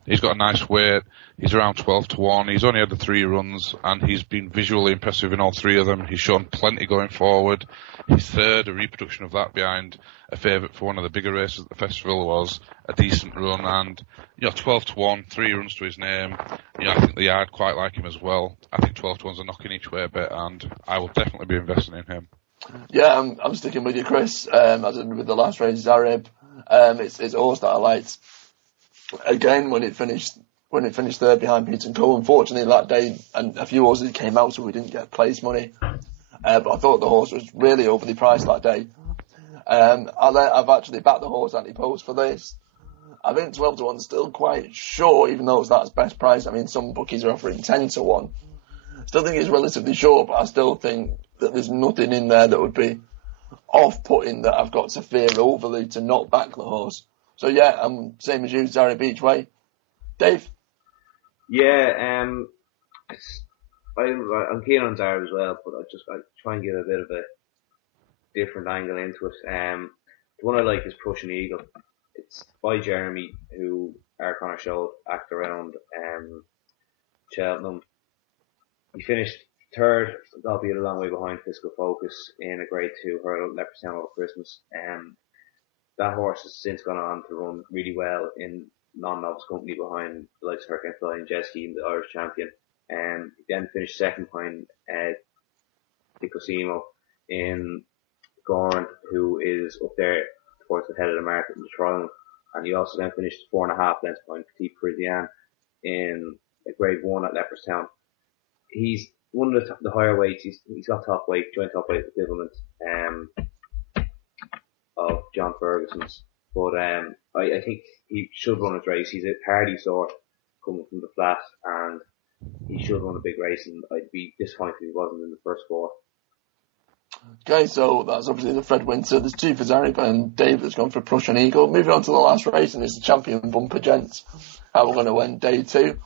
He's got a nice weight. He's around 12-1. He's only had the 3 runs, and he's been visually impressive in all 3 of them. He's shown plenty going forward. His third, a reproduction of that behind a favourite for one of the bigger races at the festival, was a decent run. And 12-1, 3 runs to his name. I think the yard quite like him as well. I think 12-1's a knocking each way bet, and I will definitely be investing in him. Yeah, I'm sticking with you, Chris. As I did with the last race, Zareb. It's a horse that I liked. Again, when it finished third behind Peter and Co. Unfortunately, that day, and a few horses came out, so we didn't get place money. But I thought the horse was really overly priced that day. I've actually backed the horse anti-post for this. I think 12-1's still quite short, even though that's best price. I mean, some bookies are offering 10-1. Still think it's relatively short, but I still think that there's nothing in there that would be off-putting that I've got to fear overly to not back the horse. So yeah, I'm same as you, Zareb each way. Dave? Yeah, I'm keen on Zareb as well, but I try and give a bit of a different angle into it. The one I like is Prussian Eagle. It's by Jeremy, who our Connor showed act around Cheltenham. He finished third, albeit a long way behind Fiscal Focus, in a Grade 2 hurdle at Leopardstown over Christmas. That horse has since gone on to run really well in non-novice company behind the likes of Hurricane Fly and Jess Keane, the Irish champion. He then finished second behind Di Cosimo in Gorn, who is up there towards the head of the market in the trial. And he also then finished 4.5 lengths behind Petit Parisian in a Grade 1 at Leopardstown. He's one of the higher weights. He's got top weight, joint top weight equivalent of John Ferguson's. But I think he should run his race. He's a hardy sort coming from the flat, and he should run a big race. And I'd be disappointed if he wasn't in the first 4. Okay, so that's obviously the Fred Winter. There's 2 for Zareb and Dave that's gone for Prussian Eagle. Moving on to the last race, and it's the Champion Bumper Gents. How we're going to end day 2.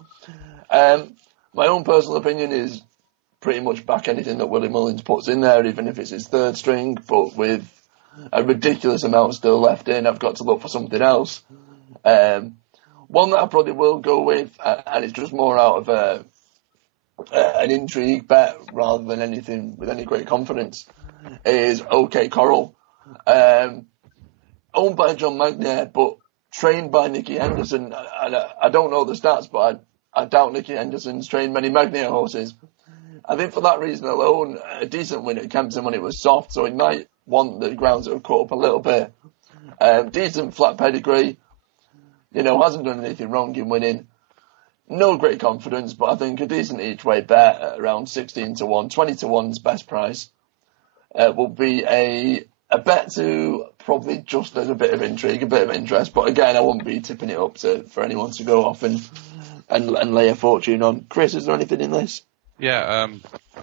My own personal opinion is pretty much back anything that Willie Mullins puts in there, even if it's his third string, but with a ridiculous amount still left in, I've got to look for something else. One that I probably will go with, and it's just more out of an intrigue bet rather than anything with any great confidence, is OK Coral. Owned by John Magnier, but trained by Nicky Henderson. And I don't know the stats, but I doubt Nicky Henderson's trained many Magnier horses. I think for that reason alone, a decent win at Kempton when it was soft, so he might want the grounds to have caught up a little bit. Decent flat pedigree, hasn't done anything wrong in winning. No great confidence, but I think a decent each way bet at around 16-1, 20-1's best price will be a bet to probably just as a bit of intrigue, a bit of interest. But again, I won't be tipping it up for anyone to go off and lay a fortune on. Chris, is there anything in this? Yeah,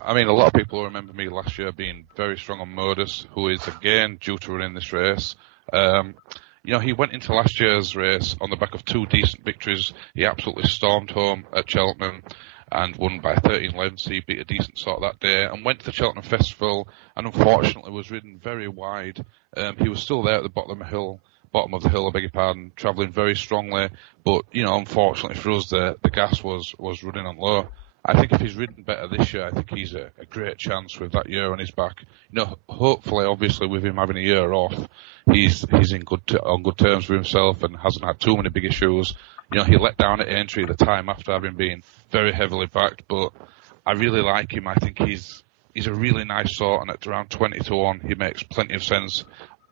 I mean, a lot of people remember me last year being very strong on Modus, who is again due to run in this race. He went into last year's race on the back of 2 decent victories. He absolutely stormed home at Cheltenham and won by 13 lengths. He beat a decent sort that day and went to the Cheltenham Festival and unfortunately was ridden very wide. He was still there at the bottom of the hill, I beg your pardon, travelling very strongly. But, unfortunately for us, the gas was running on low. I think if he's ridden better this year, I think he's a great chance with that year on his back. Hopefully, obviously, with him having a year off, he's on good terms with himself and hasn't had too many big issues. He let down at Aintree the time after having been very heavily backed, but I really like him. I think he's a really nice sort, and at around 20-1, he makes plenty of sense.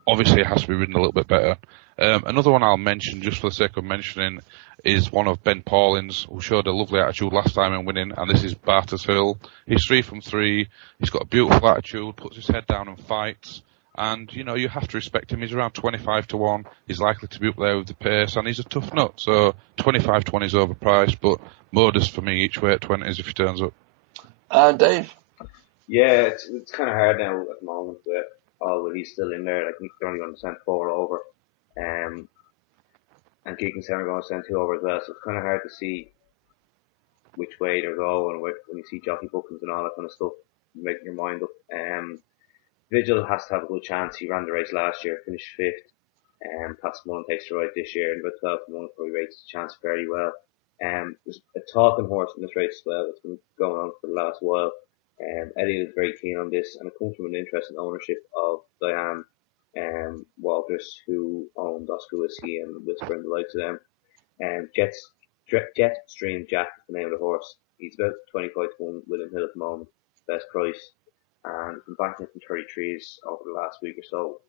Obviously, it has to be ridden a little bit better. Another one I'll mention, just for the sake of mentioning, is one of Ben Paulin's, who showed a lovely attitude last time in winning, and this is Barter's Hill. He's 3 from 3. He's got a beautiful attitude, puts his head down and fights. And, you have to respect him. He's around 25-1. He's likely to be up there with the pace, and he's a tough nut. So 25-1 is overpriced, but Modus for me each way at 20s if he turns up. Dave? Yeah, it's kind of hard now at the moment with he's still in there. Like they're only going to send 4 over, and Keegan's only going to send 2 over as well. So it's kind of hard to see which way they're going when you see jockey bookings and all that kind of stuff. Making your mind up. Vigil has to have a good chance. He ran the race last year, finished 5th. Pat Mullen takes the right this year, and about 12 months where he rates the chance very well. There's a talking horse in this race as well. It's been going on for the last while. Elliot is very keen on this, and it comes from an interest in ownership of Diane Walters, who owned Oscar Whiskey and Whisper and the likes of them. Jetstream Jack is the name of the horse. He's about 25 to 1 William Hill at the moment, best price, and been backing it from 33s over the last week or so.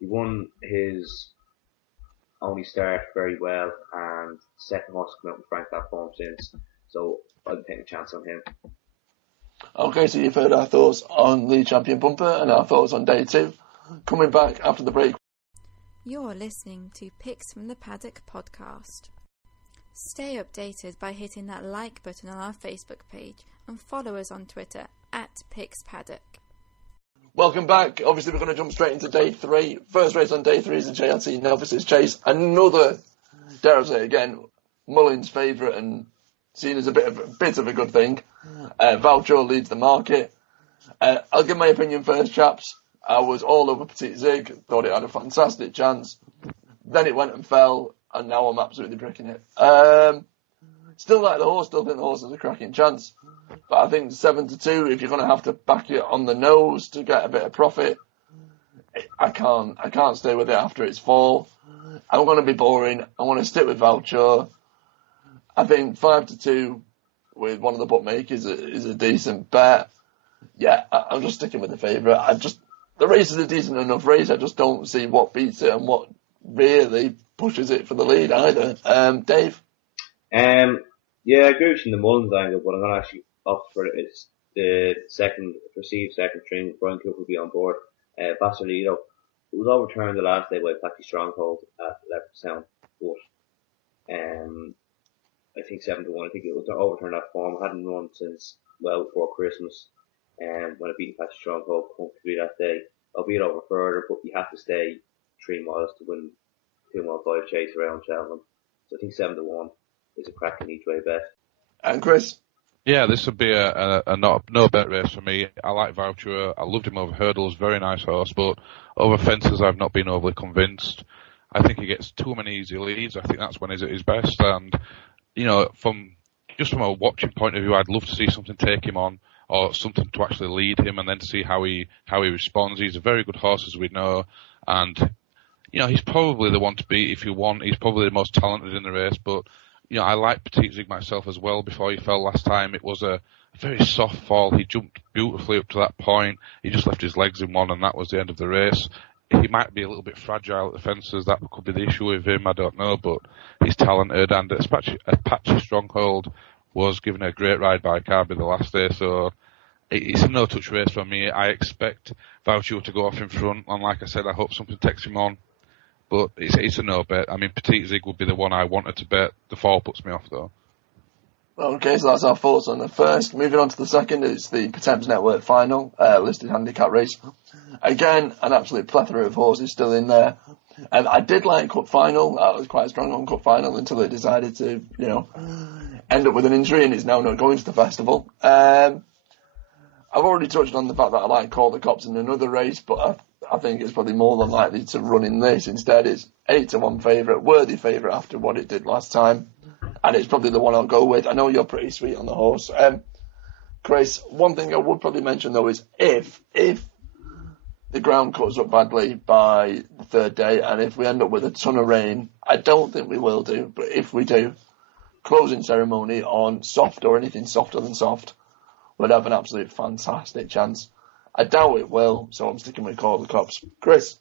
He won his only start very well, and second horse come out and frank that form since, so I'd take a chance on him. Okay, so you've heard our thoughts on the Champion Bumper and our thoughts on day 2. Coming back after the break. You're listening to Picks from the Paddock podcast. Stay updated by hitting that like button on our Facebook page and follow us on Twitter @PicksPaddock. Welcome back. Obviously, we're going to jump straight into day 3. First race on day 3 is the JLT Novices Chase. Another, dare I say again, Mullin's favourite and seen as a bit of a good thing. Valcho leads the market. I'll give my opinion first, chaps. I was all over Petit Zig, thought it had a fantastic chance. Then it went and fell, and now I'm absolutely bricking it. Still like the horse, still think the horse has a cracking chance. But I think 7-2, if you're going to have to back it on the nose to get a bit of profit, I can't stay with it after its fall. I'm going to be boring. I want to stick with Valcho. I think 5-2 with one of the bookmakers is a decent bet. Yeah, I'm just sticking with the favourite. The race is a decent enough race. I just don't see what beats it and what really pushes it for the lead either. Dave? Yeah, I agree with you in the Mullins angle, but I'm going to actually opt for it. It's the perceived second string. Brian Cook will be on board. Basilito, it was overturned the last day by Patsy Stronghold at 11%, but I think 7-1. I think it was overturned that form. I hadn't run since well before Christmas, when I beat Patsy Stronghold comfortably that day. I'll beat it over further, but you have to stay 3 miles to win 2 mile 5 chase around Cheltenham. So I think 7-1 is a cracking each way bet. And Chris? Yeah, this would be a no bet race for me. I like Voucher. I loved him over hurdles, very nice horse, but over fences I've not been overly convinced. I think he gets too many easy leads. I think that's when he's at his best. And, you know, from a watching point of view, I'd love to see something take him on or something to actually lead him and then see how he responds. He's a very good horse, as we know. And, you know, he's probably the one to beat if you want. He's probably the most talented in the race, but you know, I like Petit Zig myself as well. Before he fell last time, it was a very soft fall. He jumped beautifully up to that point. He just left his legs in one, and that was the end of the race. He might be a little bit fragile at the fences. That could be the issue with him. I don't know, but he's talented. And Apache Stronghold was given a great ride by Carby the last day, so it's a no-touch race for me. I expect Voucher to go off in front, and like I said, I hope something takes him on. But it's a no bet. I mean, Petit Zig would be the one I wanted to bet. The fall puts me off, though. Okay, so that's our thoughts on the first. Moving on to the second, it's the Potemps Network final, listed handicap race. Again, an absolute plethora of horses still in there. I did like Cup Final. I was quite strong on Cup Final until it decided to, end up with an injury and is now not going to the festival. I've already touched on the fact that I like Call the Cops in another race, but I think it's probably more than likely to run in this. Instead, it's 8-1 favourite, worthy favourite after what it did last time. And it's probably the one I'll go with. I know you're pretty sweet on the horse. Chris, one thing I would probably mention, though, is if the ground cuts up badly by the third day, and if we end up with a ton of rain, I don't think we will do, but if we do, closing ceremony on soft or anything softer than soft would have an absolute fantastic chance. I doubt it will, so I'm sticking with Call the Cops. Chris?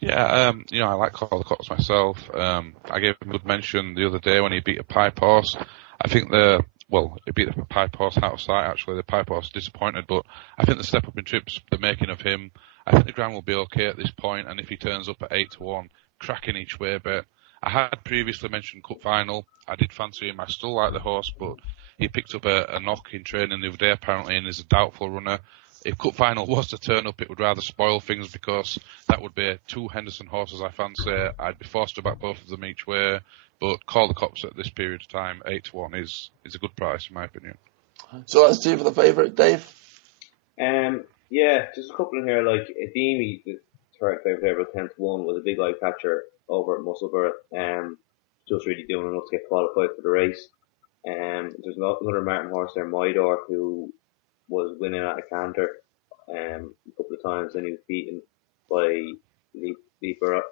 Yeah, I like Call the Cops myself. I gave him a good mention the other day when he beat a pipe horse. I think he beat the pipe horse out of sight, actually. The pipe horse disappointed, but I think the step up in trips, the making of him, I think the ground will be okay at this point, and if he turns up at 8-1, cracking each way bet. I had previously mentioned Cup Final. I did fancy him. I still like the horse, but he picked up a knock in training the other day, apparently, and is a doubtful runner. if Cup Final was to turn up, it would rather spoil things because that would be 2 Henderson horses I fancy. I'd be forced to back both of them each way, but call the cops at this period of time. 8-1 is a good price in my opinion. So that's 2 for the favourite, Dave. Yeah, just a couple in here, like Ademi, the third favourite, 10-1, was a big eye catcher over at Musselburgh. Just really doing enough to get qualified for the race. There's another Martin horse there, Mydor, who was winning at a canter a couple of times, and he was beaten by Leaper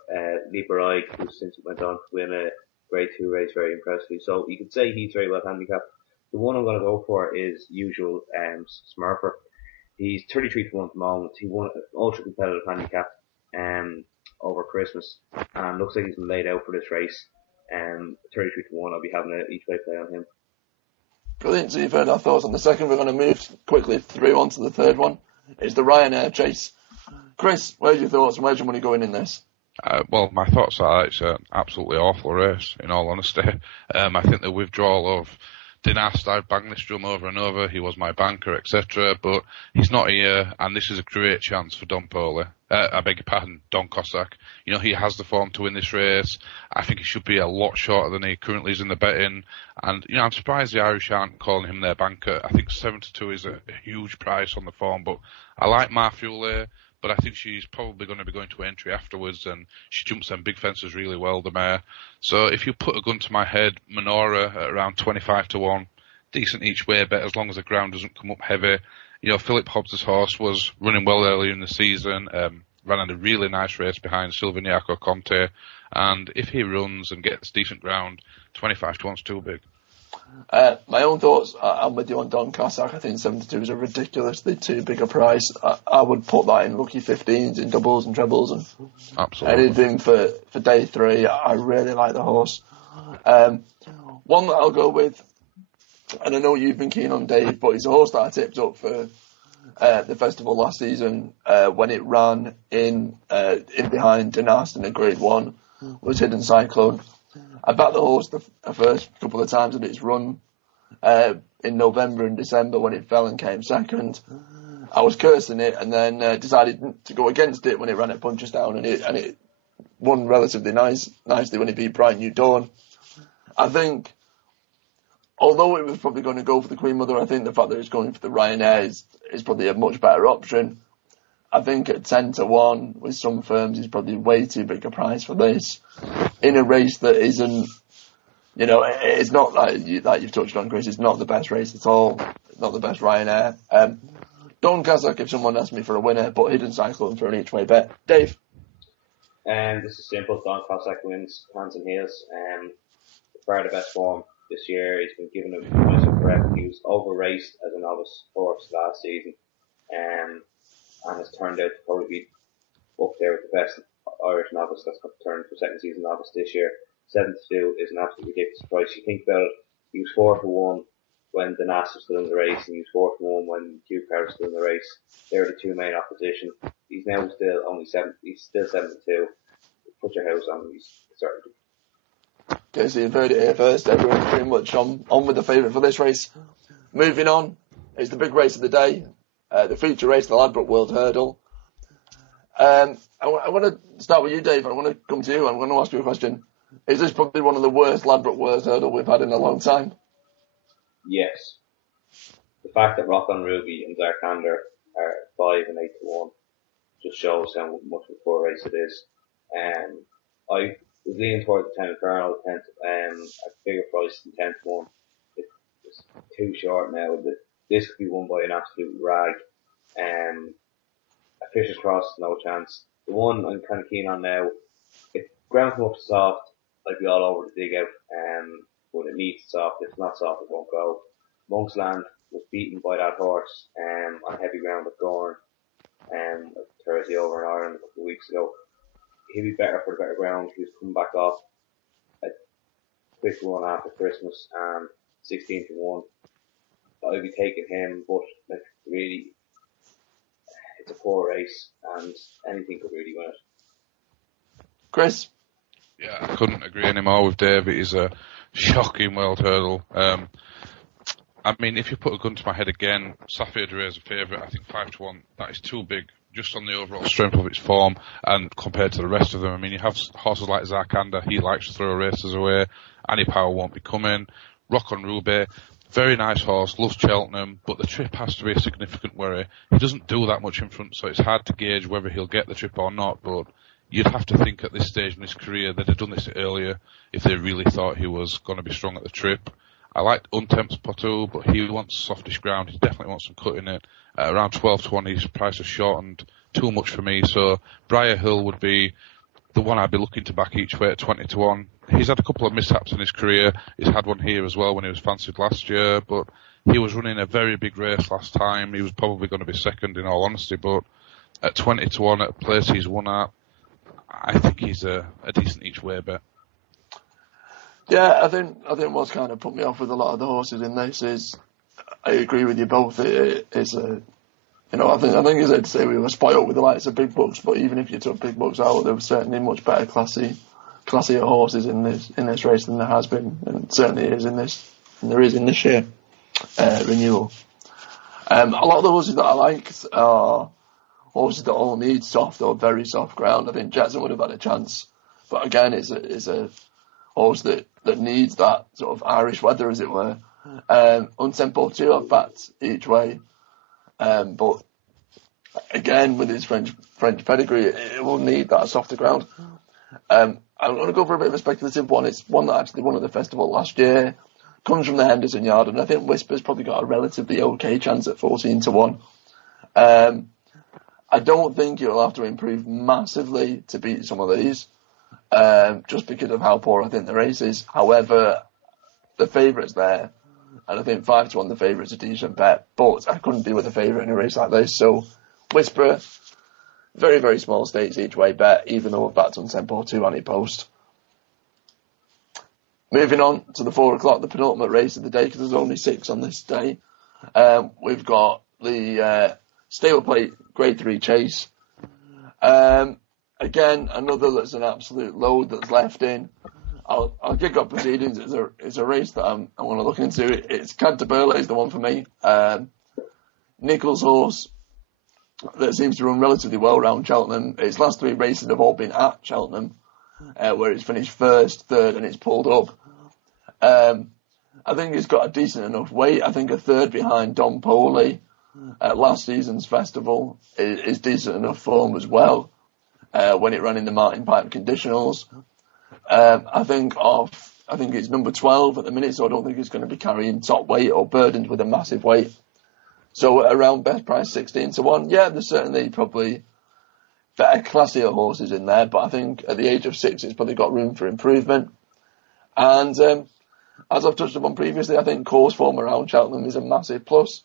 who since went on to win a Grade 2 race very impressively. So you could say he's very well handicapped. The one I'm going to go for is usual Smurfer. He's 33-1 at the moment. He won an ultra competitive handicap over Christmas, and looks like he's been laid out for this race. 33-1. I'll be having an each way play on him. Brilliant. So you've heard our thoughts on the second. We're going to move quickly through on to the third one. It's the Ryanair chase. Chris, where's your thoughts and where's your money going in this? Well, my thoughts are it's an absolutely awful race, in all honesty. I think the withdrawal of Dinast, I've banged this drum over and over. He was my banker, etc. But he's not here, and this is a great chance for Don Poli. I beg your pardon, Don Cossack. You know, he has the form to win this race. I think he should be a lot shorter than he currently is in the betting. And, you know, I'm surprised the Irish aren't calling him their banker. I think 7-2 is a huge price on the form, but I like Marfule, but I think she's probably going to be going to entry afterwards, and she jumps them big fences really well, the mare. So if you put a gun to my head, Menorah at around 25-1, decent each way bet as long as the ground doesn't come up heavy. You know, Philip Hobbs' horse was running well earlier in the season, ran in a really nice race behind Silviniaco Conte, and if he runs and gets decent ground, 25-1's too big. My own thoughts, I'm with you on Don Cossack. I think 7-2 is a ridiculously too big a price. I would put that in lucky 15s, in doubles and trebles, and absolutely anything for day 3. I really like the horse. One that I'll go with, and I know you've been keen on, Dave, but it's a horse that I tipped up for the festival last season when it ran in behind Dinast in a Grade 1, was Hidden Cyclone. I backed the horse the first couple of times that it's run in November and December when it fell and came second. I was cursing it, and then decided to go against it when it ran at Punchestown, and it won relatively nicely when it beat Bright New Dawn. I think, although it was probably going to go for the Queen Mother, I think the fact that it's going for the Ryanair is probably a much better option. I think at 10-1 with some firms is probably way too big a price for this in a race that isn't, you know, it's not like you've touched on, Chris. It's not the best race at all. It's not the best Ryanair. Don Cossack if someone asked me for a winner, but Hidden Cyclone for an each way bet. Dave. This is simple. Don Cossack wins hands and heels. Far the best form this year. He's been given a just correct. He was over raced as a novice horse last season, and has turned out to probably be up there with the best Irish novice that's turned for second season novice this year. 7-2 is an absolutely ridiculous price. You think about it, he was 4-1 when Dinast was still in the race, and he was 4-1 when Q-Car was still in the race. They're the two main opposition. He's now still only 7. He's still 7-2. Put your house on him. He's certainly. Okay, so you've heard it here first. Everyone's pretty much on with the favourite for this race. Moving on, it's the big race of the day, the feature race, the Ladbroke World Hurdle. I want to start with you, Dave. I want to come to you. I'm going to ask you a question. Is this probably one of the worst Ladbroke World Hurdle we've had in a long time? Yes. The fact that Rock on Ruby and Zarkander are 5 and 8-1 just shows how much of a poor race it is. I was leaning towards the 10 of Colonel, at a bigger price than 10-1. It's too short now. This could be won by an absolute rag. A Fisher's Cross, no chance. The one I'm kind of keen on now, if ground come up soft, I'd be all over the dig out. But it needs soft. If it's not soft, it won't go. Monksland was beaten by that horse on heavy ground at Gorn Thursday over in Ireland a couple of weeks ago. He'll be better for the better ground. He was coming back off a quick run after Christmas and 16-1. I'd be taking him, but like really, it's a poor race and anything could really win it. Chris? Yeah, I couldn't agree anymore with Dave. It is a shocking world hurdle. I mean, if you put a gun to my head again, Safia Dre is a favourite. I think 5-1. That is too big, just on the overall strength of its form and compared to the rest of them. I mean, you have horses like Zarkanda. He likes to throw races away. Annie Power won't be coming. Rock on Ruby, very nice horse, loves Cheltenham, but the trip has to be a significant worry. He doesn't do that much in front, so it's hard to gauge whether he'll get the trip or not. But you'd have to think at this stage in his career they'd have done this earlier if they really thought he was going to be strong at the trip. I liked Untempt's Poitou, but he wants softish ground. He definitely wants some cut in it. Around 12-1, his price has shortened too much for me. So Briar Hill would be the one I'd be looking to back each way at 20-1. He's had a couple of mishaps in his career. He's had one here as well when he was fancied last year, but he was running a very big race last time. He was probably going to be second in all honesty, but at 20-1 at a place he's won at, I think he's a decent each way bet. Yeah, I think what's kind of put me off with a lot of the horses in this is, I agree with you both. It's a, I think it's said to say we were spoiled with the likes of Big Bucks, but even if you took Big Bucks out, there were certainly much better classier horses in this race than there has been, and certainly is in this year renewal. A lot of the horses that I liked are horses that all need soft or very soft ground. I think Jetson would have had a chance, but again, it's a horse that needs that sort of Irish weather, as it were. Untempo too, I've backed each way. But again, with his French pedigree, it will need that softer ground. I'm going to go for a bit of a speculative one. It's one that actually won at the festival last year. Comes from the Henderson Yard, and I think Whisper's probably got a relatively okay chance at 14-1. I don't think you'll have to improve massively to beat some of these, just because of how poor I think the race is. However, the favourite's there, and I think 5-1 the favourite's a decent bet, but I couldn't be with a favourite in a race like this. So Whisper, very, very small stakes each way bet, even though I've backed on Tempo 2 on it post. Moving on to the 4 o'clock, the penultimate race of the day, because there's only 6 on this day. We've got the Stableplate Grade 3 Chase. Again, another that's an absolute load that's left in. I'll kick off proceedings. It's a race that I want to look into. It's Canterbury is the one for me. Nichols' horse that seems to run relatively well around Cheltenham. Its last 3 races have all been at Cheltenham, where it's finished first, third, and it's pulled up. I think it's got a decent enough weight. I think a third behind Don Poley at last season's festival is decent enough form as well. When it ran in the Martin Pipe conditionals. I think it's number 12 at the minute, so I don't think it's going to be carrying top weight or burdened with a massive weight. So around best price 16-1, yeah, there's certainly probably better, classier horses in there, but I think at the age of 6, it's probably got room for improvement. And as I've touched upon previously, I think course form around Cheltenham is a massive plus.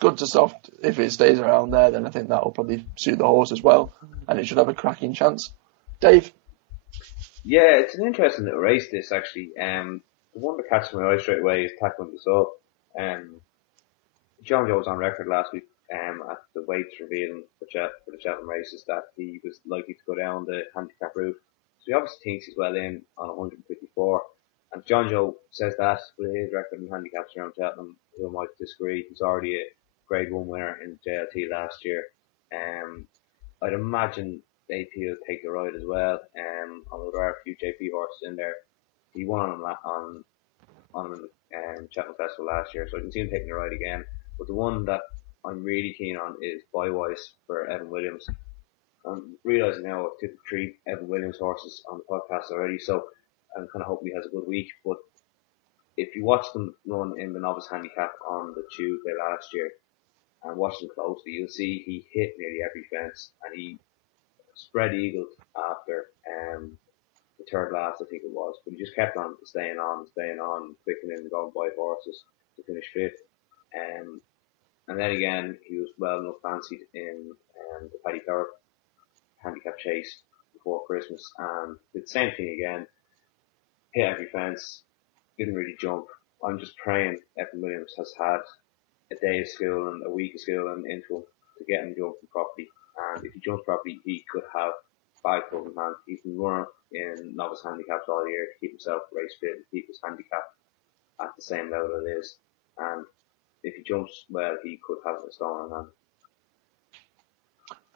Good to soft. If it stays around there, then I think that will probably suit the horse as well, and it should have a cracking chance. Dave? Yeah, it's an interesting little race, this, actually. The one that catches my eye straight away is Tackling the Sub. John Joe was on record last week at the weights revealing for the Cheltenham races that he was likely to go down the handicap route. So he obviously thinks he's well in on 154. And John Joe says that with his record in handicaps around Cheltenham, who might disagree. He's already a Grade 1 winner in JLT last year. I'd imagine AP will take the ride as well. Although there are a few JP horses in there. He won on him in the Cheltenham Festival last year, so I can see him taking the ride again. But the one that I'm really keen on is Bywise for Evan Williams. I'm realising now I've took 3 Evan Williams horses on the podcast already, so I'm kind of hoping he has a good week. But if you watch them run in the novice handicap on the Tuesday last year and watch them closely, you'll see he hit nearly every fence, and he spread eagled after the third last, I think it was, but he just kept on staying on, picking in and going by horses to finish 5th. And then again, he was well enough fancied in the Paddy Power handicap chase before Christmas, and did the same thing again. Hit every fence, didn't really jump. I'm just praying Evan Williams has had a day of school and a week of school and into him to get him jumping properly. And if he jumps properly, he could have 5 clubs in hand. He can run in novice handicaps all year to keep himself race fit and keep his handicap at the same level it is. And if he jumps well, he could have a stone in hand.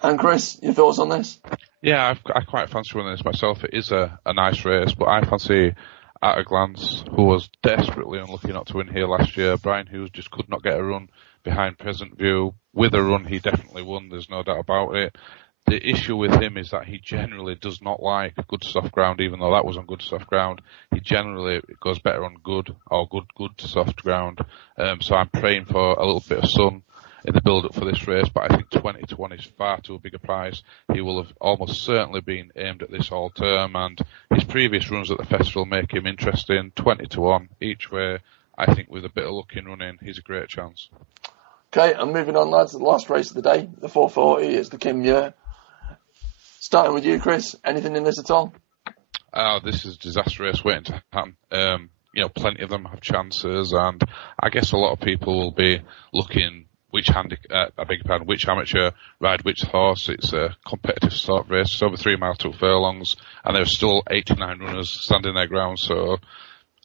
And Chris, your thoughts on this? Yeah, I quite fancy running this myself. It is a nice race, but I fancy at a glance, who was desperately unlucky not to win here last year. Brian Hughes just could not get a run behind Present View. With a run, he definitely won, there's no doubt about it. The issue with him is that he generally does not like good soft ground, even though that was on good soft ground. He generally goes better on good soft ground. So I'm praying for a little bit of sun in the build-up for this race, but I think 20 to 1 is far too big a price. He will have almost certainly been aimed at this all term, and his previous runs at the festival make him interesting. 20 to 1 each way. I think with a bit of luck in running, he's a great chance. Okay, I'm moving on, lads, to the last race of the day, the 440. It's the Kim Muir. Starting with you, Chris. Anything in this at all? This is a disaster race waiting to happen. Plenty of them have chances, and I guess a lot of people will be looking which amateur ride which horse. It's a competitive sort of race. It's over 3 miles, 2 furlongs, and there are still 89 runners standing their ground, so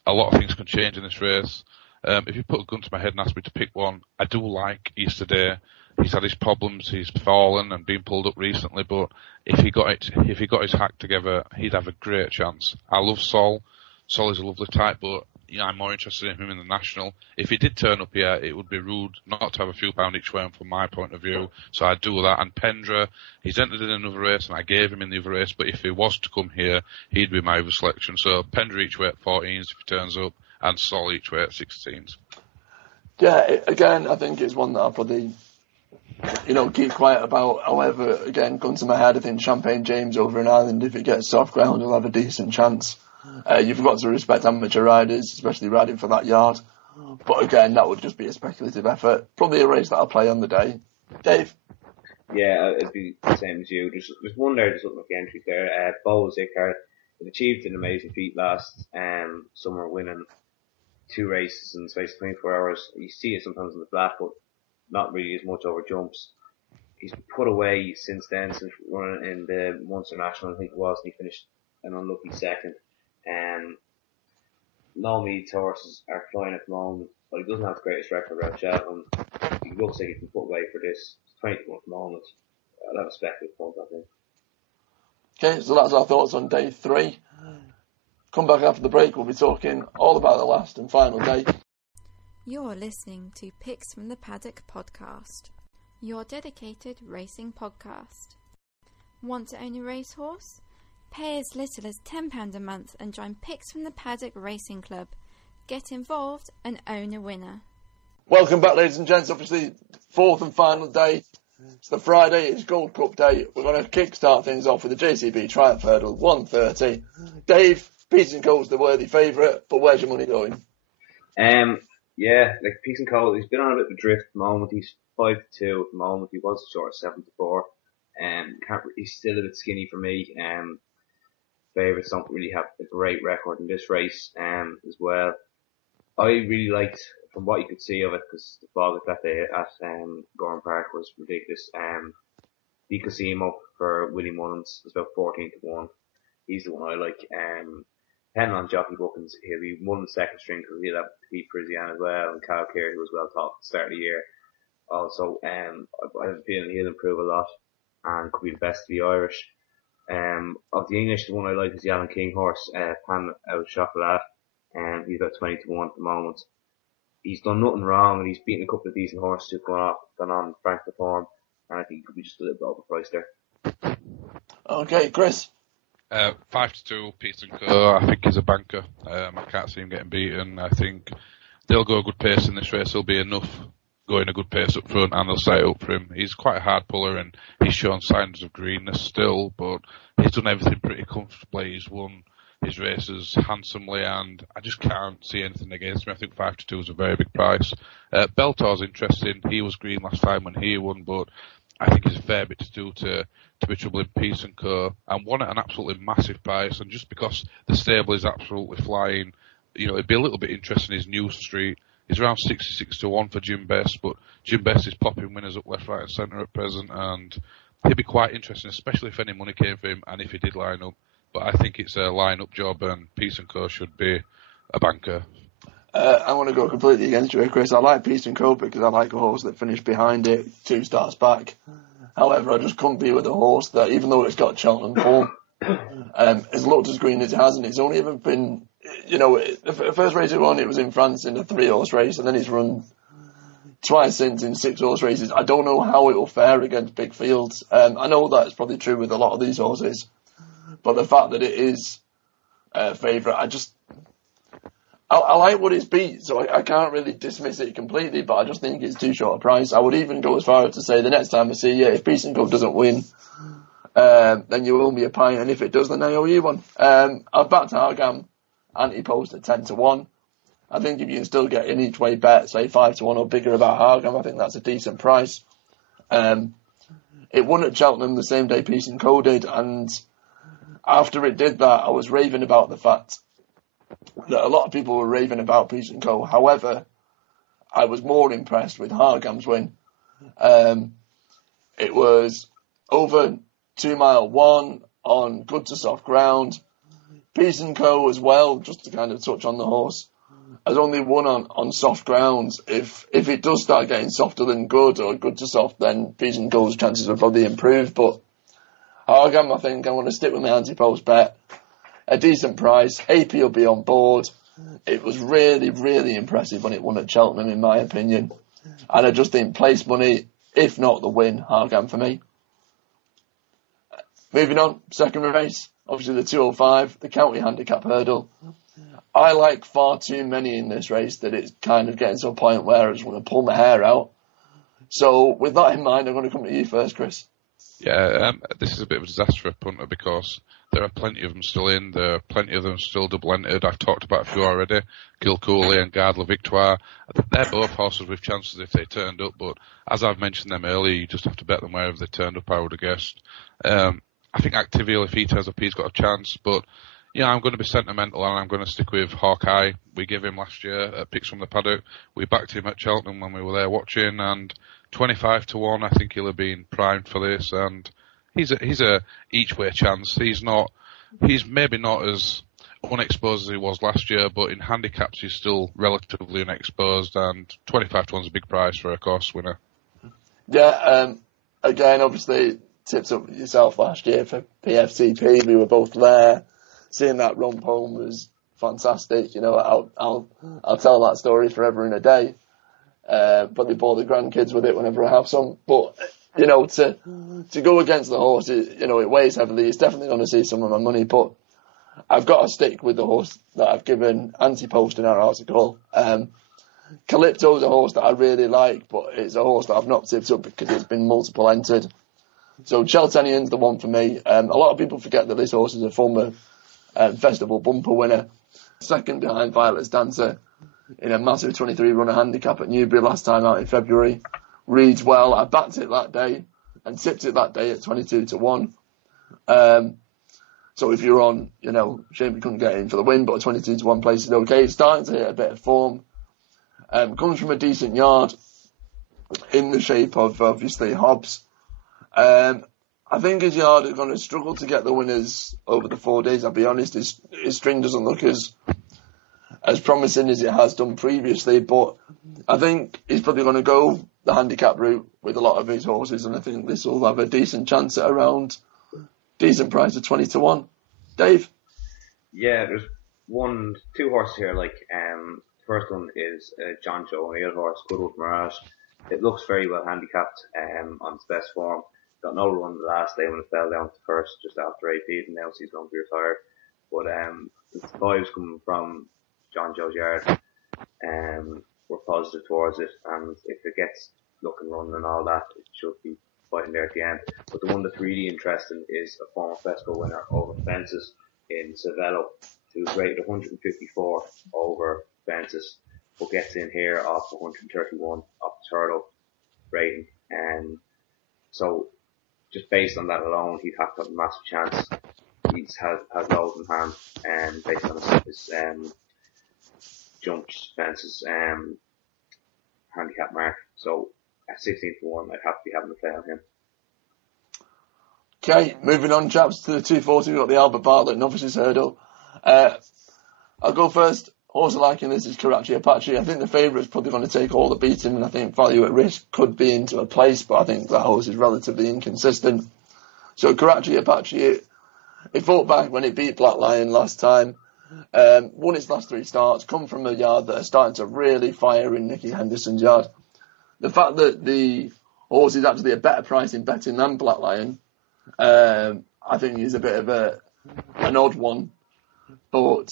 a lot of things can change in this race. If you put a gun to my head and ask me to pick one, I do like Easter Day. He's had his problems, he's fallen and been pulled up recently, but if he got his hack together, he'd have a great chance. I love Sol. Sol is a lovely type, but I'm more interested in him in the National. If he did turn up here, it would be rude not to have a few pound each way from my point of view, so I'd do that. And Pendra, he's entered in another race, and I gave him in the other race, but if he was to come here, he'd be my other selection. So Pendra each way at 14s if he turns up, and Sol each way at 16s. Yeah, again, I think it's one that I'll probably keep quiet about. However, again, gun to my head, I think Champagne James over in Ireland, if it gets soft ground, will have a decent chance. You've got to respect amateur riders, especially riding for that yard. But again, that would just be a speculative effort. Probably a race that I'll play on the day. Dave? Yeah, it'd be the same as you. There's one there just looking at the entries there. Bo Zickard achieved an amazing feat last summer, winning 2 races in the space of 24 hours. You see it sometimes in the flat, but not really as much over jumps. He's put away since running in the Munster National, I think it was, and he finished an unlucky second. No Meads horses are flying at the moment, but he doesn't have the greatest record around Cheltenham. He looks like he can put away for this. It's 20 to 1 at the moment. I'll have a speculative punt, I think. Okay, so that's our thoughts on day 3. Come back after the break, we'll be talking all about the last and final day. You're listening to Picks from the Paddock podcast, your dedicated racing podcast. Want to own a racehorse? Pay as little as £10 a month and join Picks from the Paddock Racing Club. Get involved and own a winner. Welcome back, ladies and gents. Obviously, 4th and final day. It's the Friday, it's Gold Cup day. We're going to kickstart things off with the JCB Triumph Hurdle, 1:30. Dave, Peace and Cole's the worthy favourite, but where's your money going? Yeah, like Peace and Cole, he's been on a bit of a drift at the moment. He's 5-2 at the moment. He was short of 7-4. He's still a bit skinny for me. Favourites don't really have a great record in this race as well. I really liked, from what you could see of it, because the fog that day at Gorham Park was ridiculous. Di Cosimo for Willie Mullins was about 14 to 1. He's the one I like. Depending on jockey bookings, he'll be Mullins' second string because he'll have Pete Parisian as well, and Kyle Keir, who was well taught at the start of the year. Also, I have a feeling he'll improve a lot and could be the best of the Irish. Of the English, the one I like is the Alan King horse, Pan Out Chocolat. He's about 20 to 1 at the moment. He's done nothing wrong, and he's beaten a couple of decent horses who've gone on Frankfurt form, and I think he could be just a little bit overpriced there. Okay, Chris? 5-2, Peace and Co. I think he's a banker. I can't see him getting beaten. I think they'll go a good pace in this race. There'll be enough going a good pace up front, and they'll set it up for him. He's quite a hard puller, and he's shown signs of greenness still, but he's done everything pretty comfortably. He's won his races handsomely, and I just can't see anything against him. I think 5-2 is a very big price. Beltor's interesting. He was green last time when he won, but I think he's a fair bit to do to be troubling Peace and Co. And won at an absolutely massive price, and just because the stable is absolutely flying, it'd be a little bit interesting in his New Street. He's around 66 to 1 for Jim Best, but Jim Best is popping winners up left, right and centre at present, and he'd be quite interesting, especially if any money came for him and if he did line up. But I think it's a line-up job, and Peace and Co should be a banker. I want to go completely against you, Chris. I like Peace and Co because I like a horse that finished behind it 2 starts back. However, I just couldn't be with a horse that, even though it's got Cheltenham form, has looked as green as it has, and it's only ever been, the first race it won, it was in France in a 3-horse race, and then it's run twice since in 6-horse races. I don't know how it will fare against big fields. I know that's probably true with a lot of these horses, but the fact that it is a favourite, I like what it's beat, so I can't really dismiss it completely, but I just think it's too short a price. I would even go as far as to say the next time I see you, if Peace and Co doesn't win, then you owe me a pint, and if it does, then I owe you one. I've backed Hargam anti-post at 10-1. I think if you can still get an each way bet, say 5-1 or bigger about Hargam, I think that's a decent price. It won at Cheltenham the same day Peace and Co did, and after it did that, I was raving about the fact that a lot of people were raving about Peace and Co. However, I was more impressed with Hargam's win. It was over 2 mile 1 on good to soft ground. Peace and Co as well, just to kind of touch on the horse, has only won on soft grounds. If it does start getting softer than good or good to soft, then Peace and Co's chances will probably improve. But Hargam, I think I want to stick with my anti-post bet. A decent price. AP will be on board. It was really, really impressive when it won at Cheltenham, in my opinion. And I just think place money, if not the win, Hargam for me. Moving on, second race. Obviously the 205, the county handicap hurdle. I like far too many in this race that it's kind of getting to a point where I just want to pull my hair out. So with that in mind, I'm going to come to you first, Chris. Yeah, this is a bit of a disaster for a punter because there are plenty of them still in. There are plenty of them still double entered. I've talked about a few already. Kilcooley and Garde La Victoire. They're both horses with chances if they turned up, but as I've mentioned them earlier, you just have to bet them wherever they turned up, I would have guessed. I think Activial, if he turns up, he's got a chance, but yeah, I'm going to be sentimental and I'm going to stick with Hawkeye. We gave him last year at Picks from the Paddock. We backed him at Cheltenham when we were there watching, and 25-1, I think he'll have been primed for this, and he's a each way chance. He's maybe not as unexposed as he was last year, but in handicaps he's still relatively unexposed, and 25-1 is a big price for a course winner. Yeah, again, obviously tipped up with yourself last year for PFTP. We were both there. Seeing that run home was fantastic. I'll tell that story forever and a day. But they bore the grandkids with it whenever I have some. But to go against the horse, it weighs heavily. It's definitely going to see some of my money. But I've got to stick with the horse that I've given anti-post in our article. Calypto's a horse that I really like, but it's a horse that I've not tipped up because it's been multiple entered. So Cheltenham's the one for me. A lot of people forget that this horse is a former festival bumper winner. Second behind Violet's Dancer in a massive 23 runner handicap at Newbury last time out in February. Reads well. I backed it that day and tipped it that day at 22-1. So if you're on, shame we couldn't get in for the win, but a 22-1 place is okay. It's starting to hit a bit of form. Comes from a decent yard in the shape of, obviously, Hobbs. I think his yard is going to struggle to get the winners over the 4 days, I'll be honest. His string doesn't look as promising as it has done previously, but I think he's probably going to go the handicap route with a lot of his horses, and I think this will have a decent chance at around decent price of 20-1. Dave? Yeah, there's two horses here, first one is John Joe, and the other horse, Goodwood Mirage. It looks very well handicapped on its best form. Got no run the last day when it fell down to first just after 18, and now he's going to be retired. But the vibes coming from John Joe's yard were positive towards it, and if it gets looking run and all that, it should be fighting there at the end. But the one that's really interesting is a former Fesco winner over fences in Cervelo, who's rated 154 over fences, but gets in here off 131 off the turtle rating. So just based on that alone, he'd have to have a massive chance. He has loads in hand, and based on his jumps, fences, handicap mark. So at 16-1, I'd have to be having a play on him. Okay, moving on, chaps, to the 240. We've got the Albert Bartlett Novices Hurdle. I'll go first. horse I like in this is Karachi Apache. I think the favourite's probably going to take all the beating, and I think value at risk could be into a place, but I think that horse is relatively inconsistent. So Karachi Apache, it fought back when it beat Black Lion last time, won its last 3 starts, come from a yard that are starting to really fire in Nicky Henderson's yard. The fact that the horse is actually a better price in betting than Black Lion, I think is a bit of an odd one. But,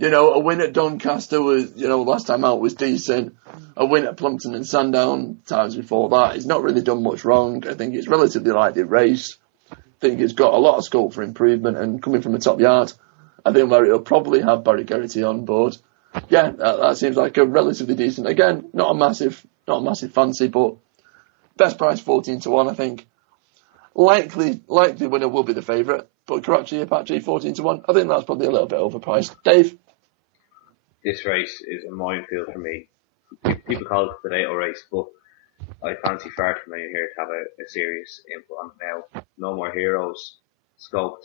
a win at Doncaster was, last time out was decent. A win at Plumpton and Sandown times before that. He's not really done much wrong. I think it's relatively lightly raced. I think it's got a lot of scope for improvement, and coming from a top yard, I think where it'll probably have Barry Geraghty on board. Yeah, that seems like a relatively decent. Again, not a massive fancy, but best price 14-1, I think. Likely winner will be the favourite, but Karachi Apache 14-1. I think that's probably a little bit overpriced. Dave? This race is a minefield for me. People call it the potato race, but I fancy far too many here to have a serious input on it now. No More Heroes scoped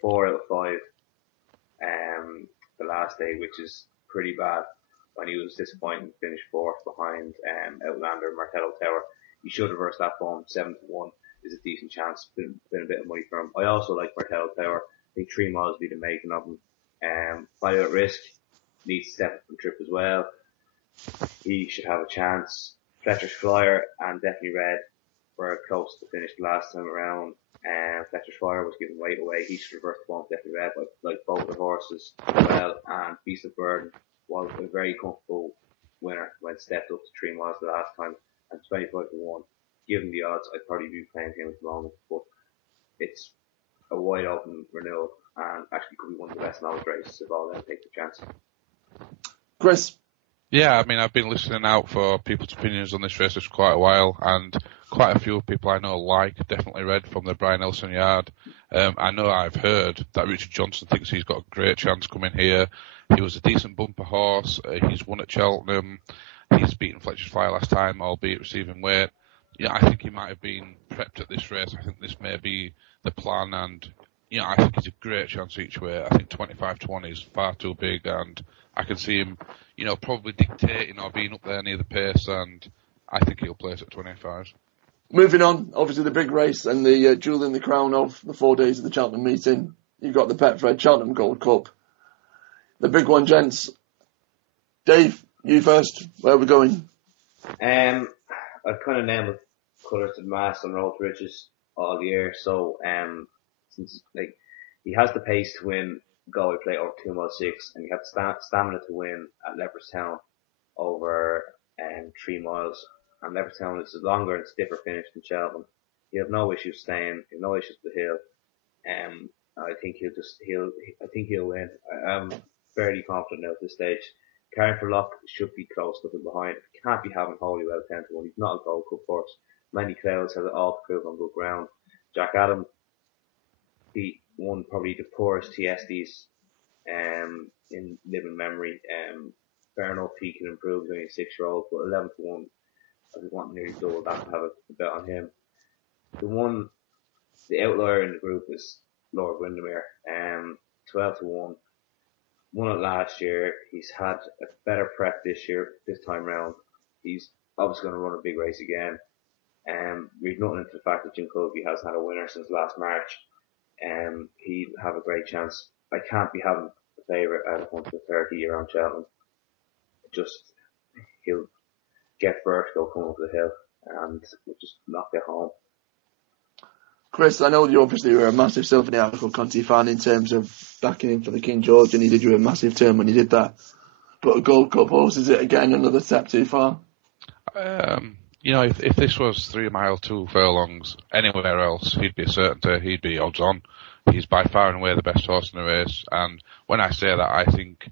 4 out of 5 the last day, which is pretty bad. When he was disappointing, finished 4th behind Outlander and Martello Tower. He should reverse that form. 7-1 is a decent chance. Been a bit of money for him. I also like Martello Tower. I think 3 miles would be the making of him. Value at risk needs to step up the trip as well. He should have a chance. Fletcher's Flyer and Definitely Red were close to finish the last time around. Fletcher's Flyer was giving weight away. He should reverse the form. Definitely Red, like both the horses as well. And Beast of Burden was a very comfortable winner when stepped up to 3 miles the last time, and 25-1. Given the odds, I'd probably be playing him at the moment, but it's a wide open renewal, and actually could be one of the best knowledge races of all. Then take the chance. Chris? Yeah, I've been listening out for people's opinions on this race for quite a while, and quite a few people I know Definitely Red from the Brian Nelson yard. I know I've heard that Richard Johnson thinks he's got a great chance coming here. He was a decent bumper horse. He's won at Cheltenham. He's beaten Fletcher's Flyer last time, albeit receiving weight. I think he might have been prepped at this race. I think this may be the plan, and I think he's a great chance each way. I think 25-1 is far too big, and I can see him, probably dictating or being up there near the pace, and I think he'll place at 25. Moving on, obviously the big race and the jewel in the crown of the 4 days of the Cheltenham meeting. You've got the Betfred Cheltenham Gold Cup. The big one, gents. Dave, you first. Where are we going? I've kind of named it colours to mass and roll to riches all year. So, since he has the pace to win Galway Plate over 2 miles 6, and he has the stamina to win at Leopardstown over 3 miles. And Leopardstown is a longer and stiffer finish than Cheltenham. He have no issues staying. He have no issues with the hill. I think he'll win. I'm fairly confident now at this stage. Carrying for Lock should be close, looking behind. Can't be having Holywell 10-1. He's not a Gold Cup horse. Many Clouds has it all to prove on good ground. Jack Adam, he won probably the poorest TSDs in living memory. Fair enough, he can improve. He's only a 6-year-old, but 11-1. I just want nearly double that to have a bet on him. The outlier in the group is Lord Windermere. 12-1. Won it last year. He's had a better prep this time round. He's obviously going to run a big race again. Read nothing into the fact that Jim Colby hasn't had a winner since last March. He'd have a great chance. I can't be having a favourite out of 130 around Cheltenham. He'll get vertigo coming up the hill and we'll just knock it home. Chris, I know you obviously were a massive Sylphony Article Conti fan in terms of backing him for the King George, and he did you a massive turn when he did that. But a Gold Cup horse, is it again another step too far? If this was 3 mile 2 furlongs anywhere else, he'd be a certainty. He'd be odds on. He's by far and away the best horse in the race. And when I say that, I think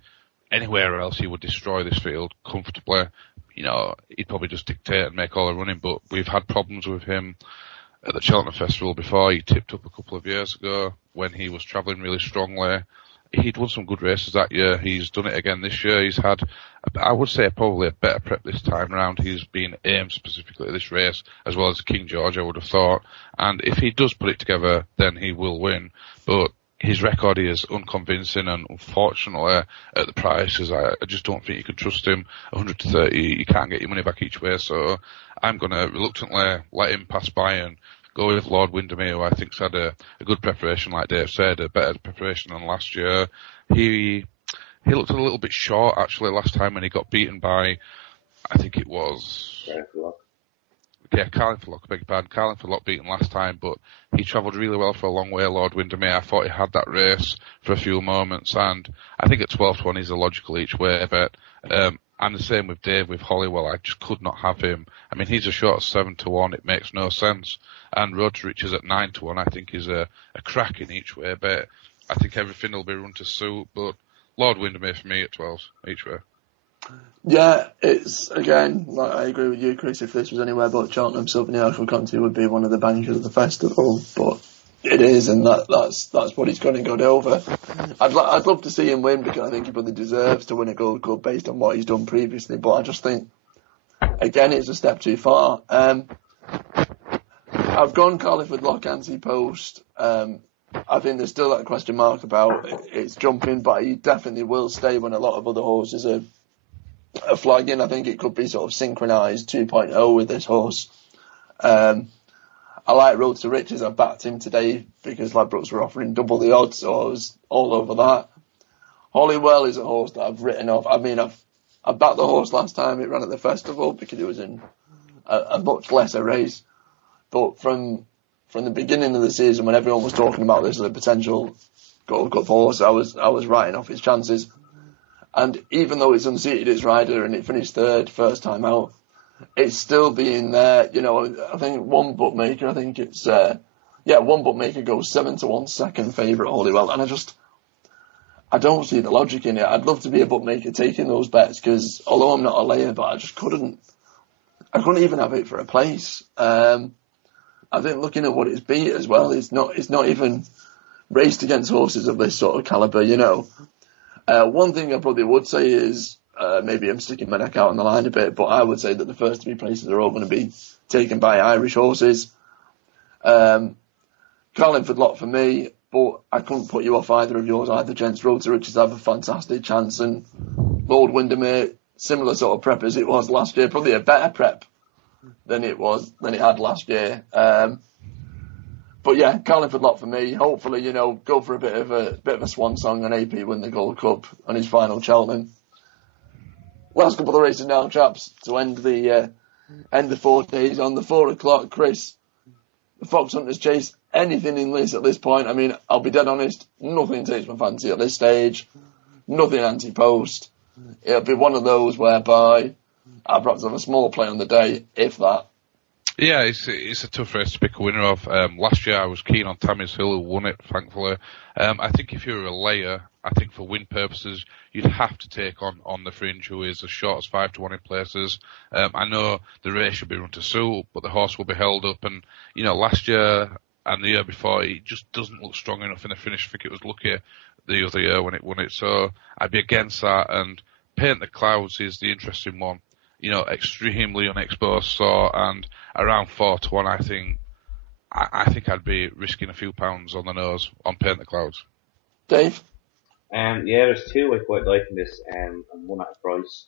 anywhere else he would destroy this field comfortably. He'd probably just dictate and make all the running. But we've had problems with him at the Cheltenham Festival before. He tipped up a couple of years ago when he was travelling really strongly. He'd won some good races that year. He's done it again this year. He's had, I would say, probably a better prep this time around. He's been aimed specifically at this race, as well as King George, I would have thought. And if he does put it together, then he will win. But his record is unconvincing, and unfortunately, at the prices, I just don't think you can trust him. 100 to 30, you can't get your money back each way, so I'm going to reluctantly let him pass by and go with Lord Windermere, who I think's had a good preparation, like Dave said, a better preparation than last year. He looked a little bit short, actually, last time when he got beaten by, I think it was... Carlingford Lock, I beg your pardon. Carlingford Lock beaten last time, but he travelled really well for a long way, Lord Windermere. I thought he had that race for a few moments, and I think at 12-1 he's a logical each way bet. And the same with Dave, with Hollywell. I just could not have him. I mean, he's a short 7-1. It makes no sense. And Road to Riches at 9-1, I think is a crack in each way bet. I think everything will be run to suit, but Lord Windermere for me at 12 each way. Yeah, it's, again, like, I agree with you, Chris. If this was anywhere but Cheltenham, Sylvan Article County would be one of the bankers of the festival, but it is, and that's what he's going to go over. I'd love to see him win, because I think he probably deserves to win a Gold Cup based on what he's done previously, but I just think, again, it's a step too far. I've gone Carlingford Lock anti-post. I think there's still that question mark about it's jumping, but he definitely will stay when a lot of other horses are flagging. I think it could be sort of synchronised 2.0 with this horse. I like Road to Riches. I backed him today because Ladbrokes were offering double the odds, so I was all over that. Hollywell is a horse that I've written off. I mean, I backed the horse last time it ran at the festival because it was in a much lesser race. But from the beginning of the season, when everyone was talking about this as a potential Gold Cup horse, I was writing off his chances. And even though it's unseated its rider and it finished third first time out, it's still being there. You know, I think one bookmaker, one bookmaker goes 7-1 second favourite Hollywell, and I don't see the logic in it. I'd love to be a bookmaker taking those bets, because although I'm not a layer, but I couldn't even have it for a place. I think looking at what it's beat as well, it's not even raced against horses of this sort of calibre, you know. One thing I probably would say is, maybe I'm sticking my neck out on the line a bit, but I would say that the first three places are all going to be taken by Irish horses. Carlingford Lock for me, but I couldn't put you off either of yours, either gents. Road to Riches have a fantastic chance, and Lord Windermere, similar sort of prep as it was last year, probably a better prep than it had last year. But yeah, Carlingford Lock for me. Hopefully, you know, go for a bit of a swan song and AP win the Gold Cup on his final Cheltenham. Last couple of races now, chaps, to end the 4 days on the 4 o'clock. Chris, the Fox Hunters Chase, anything in this at this point? I mean, I'll be dead honest, nothing takes my fancy at this stage. Nothing anti-post. It'll be one of those whereby I'll perhaps have a small play on the day, if that. Yeah, it's a tough race to pick a winner of. Last year I was keen on Tammy's Hill, who won it, thankfully. I think if you're a layer, I think for win purposes, you'd have to take on the Fringe, who is as short as 5-1 in places. I know the race should be run to suit, but the horse will be held up. And, you know, last year and the year before, it just doesn't look strong enough in the finish. I think it was Lucky the other year when it won it. So I'd be against that. And Paint the Clouds is the interesting one. You know, extremely unexposed sort, and around 4-1, I think I'd be risking a few pounds on the nose on Paint the Clouds. Dave? Yeah, there's two I quite like in this, and one at a price.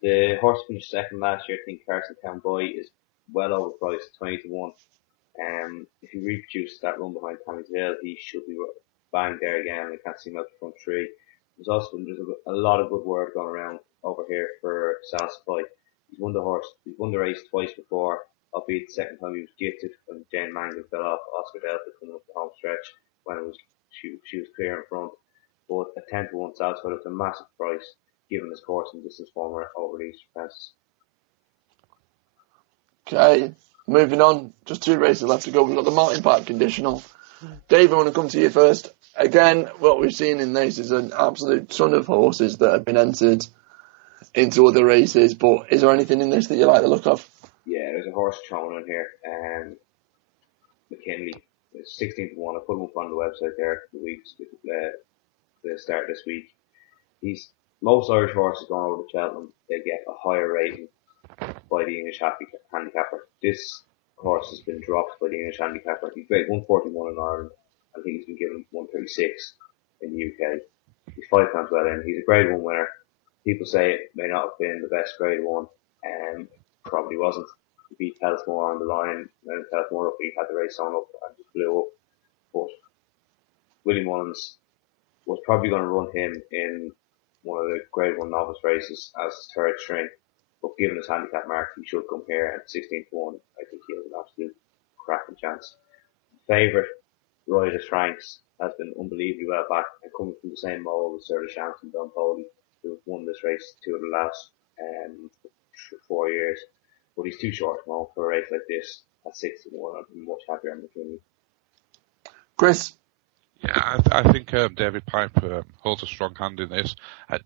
The horse finished second last year, I think Carson Town Boy, is well overpriced, 20-1. If he reproduces that run behind Tammy's Hill, he should be bang there again. I can't see him out the front three. There's a lot of good word going around over here for Sassify. He's won the race twice before, albeit the second time he was gifted when Jane Mangan fell off Oscar Delta coming up the home stretch when she was clear in front. But a 10-1 Sassify was a massive price given his course and distance form over the Eastern Fences. Okay, moving on. Just 2 races left to go. We've got the Martin Park Conditional. Dave, I want to come to you first. Again, what we've seen in this is an absolute ton of horses that have been entered into other races, but is there anything in this that you like the look of? Yeah, there's a horse thrown in here, McKinley, 16-1. I put him up on the website there the start this week. Most Irish horses going over to Cheltenham, they get a higher rating by the English handicapper. This horse has been dropped by the English handicapper. He's grade 141 in Ireland, I think he's been given 136 in the UK. He's 5 times well in. He's a Grade 1 winner. People say it may not have been the best Grade 1, and probably wasn't. He beat Pellismore on the line, and Pellismore up, he had the race on up and just blew up. But Willie Mullins was probably going to run him in one of the Grade 1 novice races as third string. But given his handicap mark, he should come here at 16-1. I think he has an absolute cracking chance. Favourite, Royalist Franks, has been unbelievably well back and coming from the same mould as Sir Lashant and Don Poli, who have won this race 2 of the last 4 years. But he's too short small for a race like this at 6-1. I'd be much happier on the King. Chris? Yeah, I think David Piper holds a strong hand in this.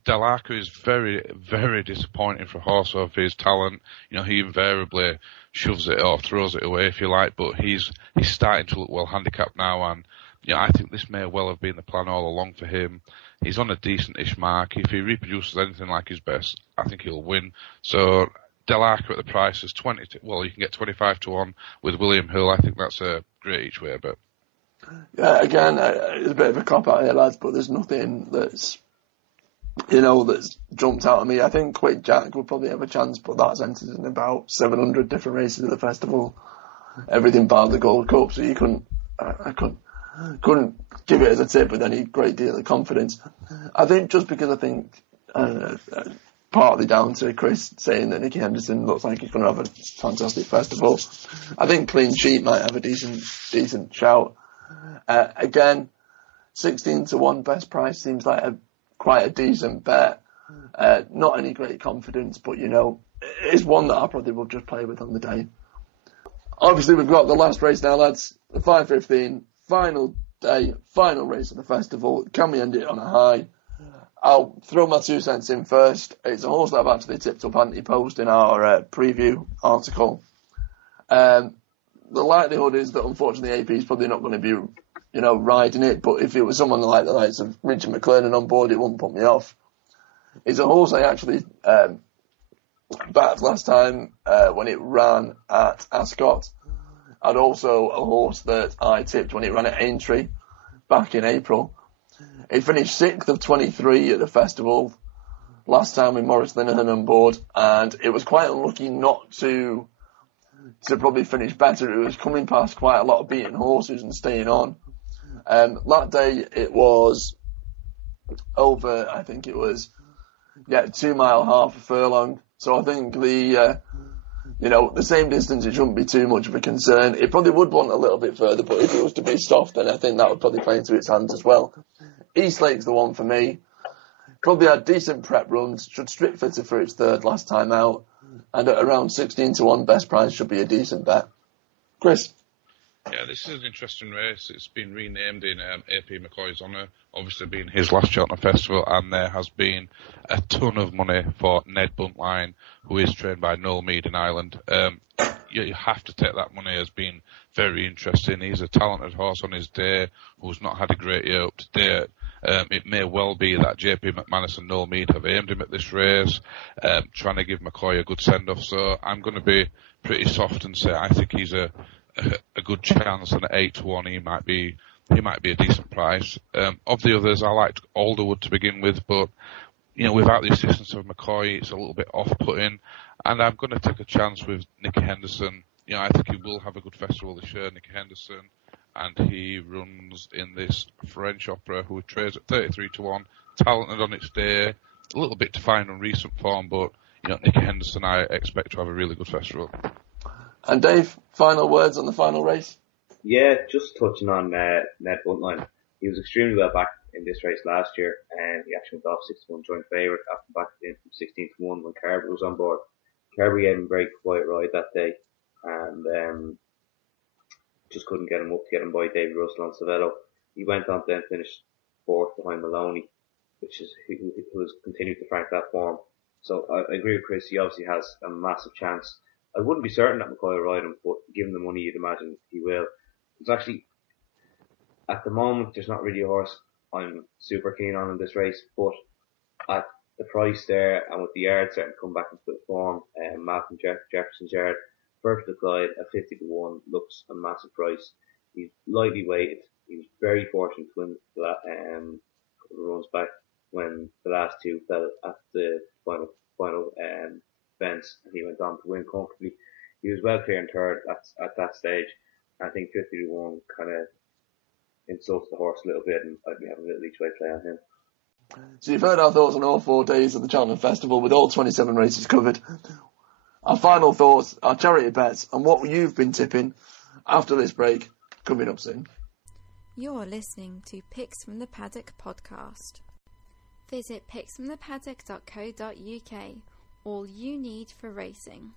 Delaca is very, very disappointing for a horse of his talent. You know, he invariably shoves it or throws it away, if you like, but he's starting to look well handicapped now, and you know, I think this may well have been the plan all along for him. He's on a decent-ish mark. If he reproduces anything like his best, I think he'll win. So Delaca at the price is you can get 25-1 with William Hill. I think that's a great each way bet. Yeah, again, it's a bit of a cop-out here, lads, but there's nothing that's jumped out at me. I think Quick Jack would probably have a chance, but that's entered in about 700 different races at the festival. Everything bar the Gold Cup, so I couldn't give it as a tip with any great deal of confidence. I think just because partly down to Chris saying that Nicky Henderson looks like he's going to have a fantastic festival, I think Clean Sheet might have a decent shout. Again, 16-1 best price seems like quite a decent bet. Not any great confidence, but it's one that I probably will just play with on the day. Obviously, we've got the last race now, lads. The 5:15, final day, final race of the festival. Can we end it on a high? I'll throw my 2 cents in first. It's a horse that I've actually tipped up anti-post in our preview article. The likelihood is that unfortunately AP is probably not going to be, riding it. But if it was someone like the likes of Richard McLaren on board, it wouldn't put me off. It's a horse I actually backed last time when it ran at Ascot, and also a horse that I tipped when it ran at Aintree back in April. It finished 6th of 23 at the festival last time with Maurice Linehan on board, and it was quite unlucky not to probably finish better. It was coming past quite a lot of beaten horses and staying on. That day it was over, I think it was, 2 mile half a furlong. So I think the same distance, it shouldn't be too much of a concern. It probably would want a little bit further, but if it was to be soft, then I think that would probably play into its hands as well. Eastlake's the one for me. Probably had decent prep runs, should strip fitter for its third last time out, and at around 16-1 best price should be a decent bet. Chris? Yeah, this is an interesting race. It's been renamed in AP McCoy's honour, obviously being his last Cheltenham Festival, and there has been a ton of money for Ned Buntline, who is trained by Noel Mead in Ireland. You have to take that money as being very interesting. He's a talented horse on his day who's not had a great year up to date. It may well be that JP McManus and Noel Mead have aimed him at this race, trying to give McCoy a good send-off. So I'm going to be pretty soft and say I think he's a good chance, and at 8-1 he might be a decent price. Of the others, I liked Alderwood to begin with, but without the assistance of McCoy, it's a little bit off-putting. And I'm going to take a chance with Nicky Henderson. I think he will have a good festival this year, Nicky Henderson, and he runs in this French opera, who trades at 33-1, talented on its day, a little bit to find on recent form, but Nicky Henderson, I expect to have a really good festival. And Dave, final words on the final race? Yeah, just touching on Ned Buntline. He was extremely well back in this race last year, and he actually went off 6-1 joint favourite after back in from 16-1 when Carberry was on board. Carberry gave him a very quiet ride that day, and just couldn't get him up to get him by David Russell on Savello. He went on to then finish 4th behind Maloney, who has continued to frank that form. So I agree with Chris, he obviously has a massive chance. I wouldn't be certain that McCoy will ride him, but given the money, you'd imagine he will. It's actually, at the moment, there's not really a horse I'm super keen on in this race, but at the price there, and with the yard starting to come back into good form, Malcolm Jefferson's yard, First to Clyde at 50-1 looks a massive price. He's lightly weighted. he was very fortunate to win that couple of runs back when the last two fell at the final fence, and he went on to win comfortably. He was well clear in third at that stage. I think 50-1 kind of insults the horse a little bit, and I'd be having a little each way play on him. So you've heard our thoughts on all 4 days of the Cheltenham Festival with all 27 races covered. Our final thoughts, our charity bets, and what you've been tipping after this break, coming up soon. You're listening to Picks from the Paddock podcast. Visit picksfromthepaddock.co.uk. All you need for racing.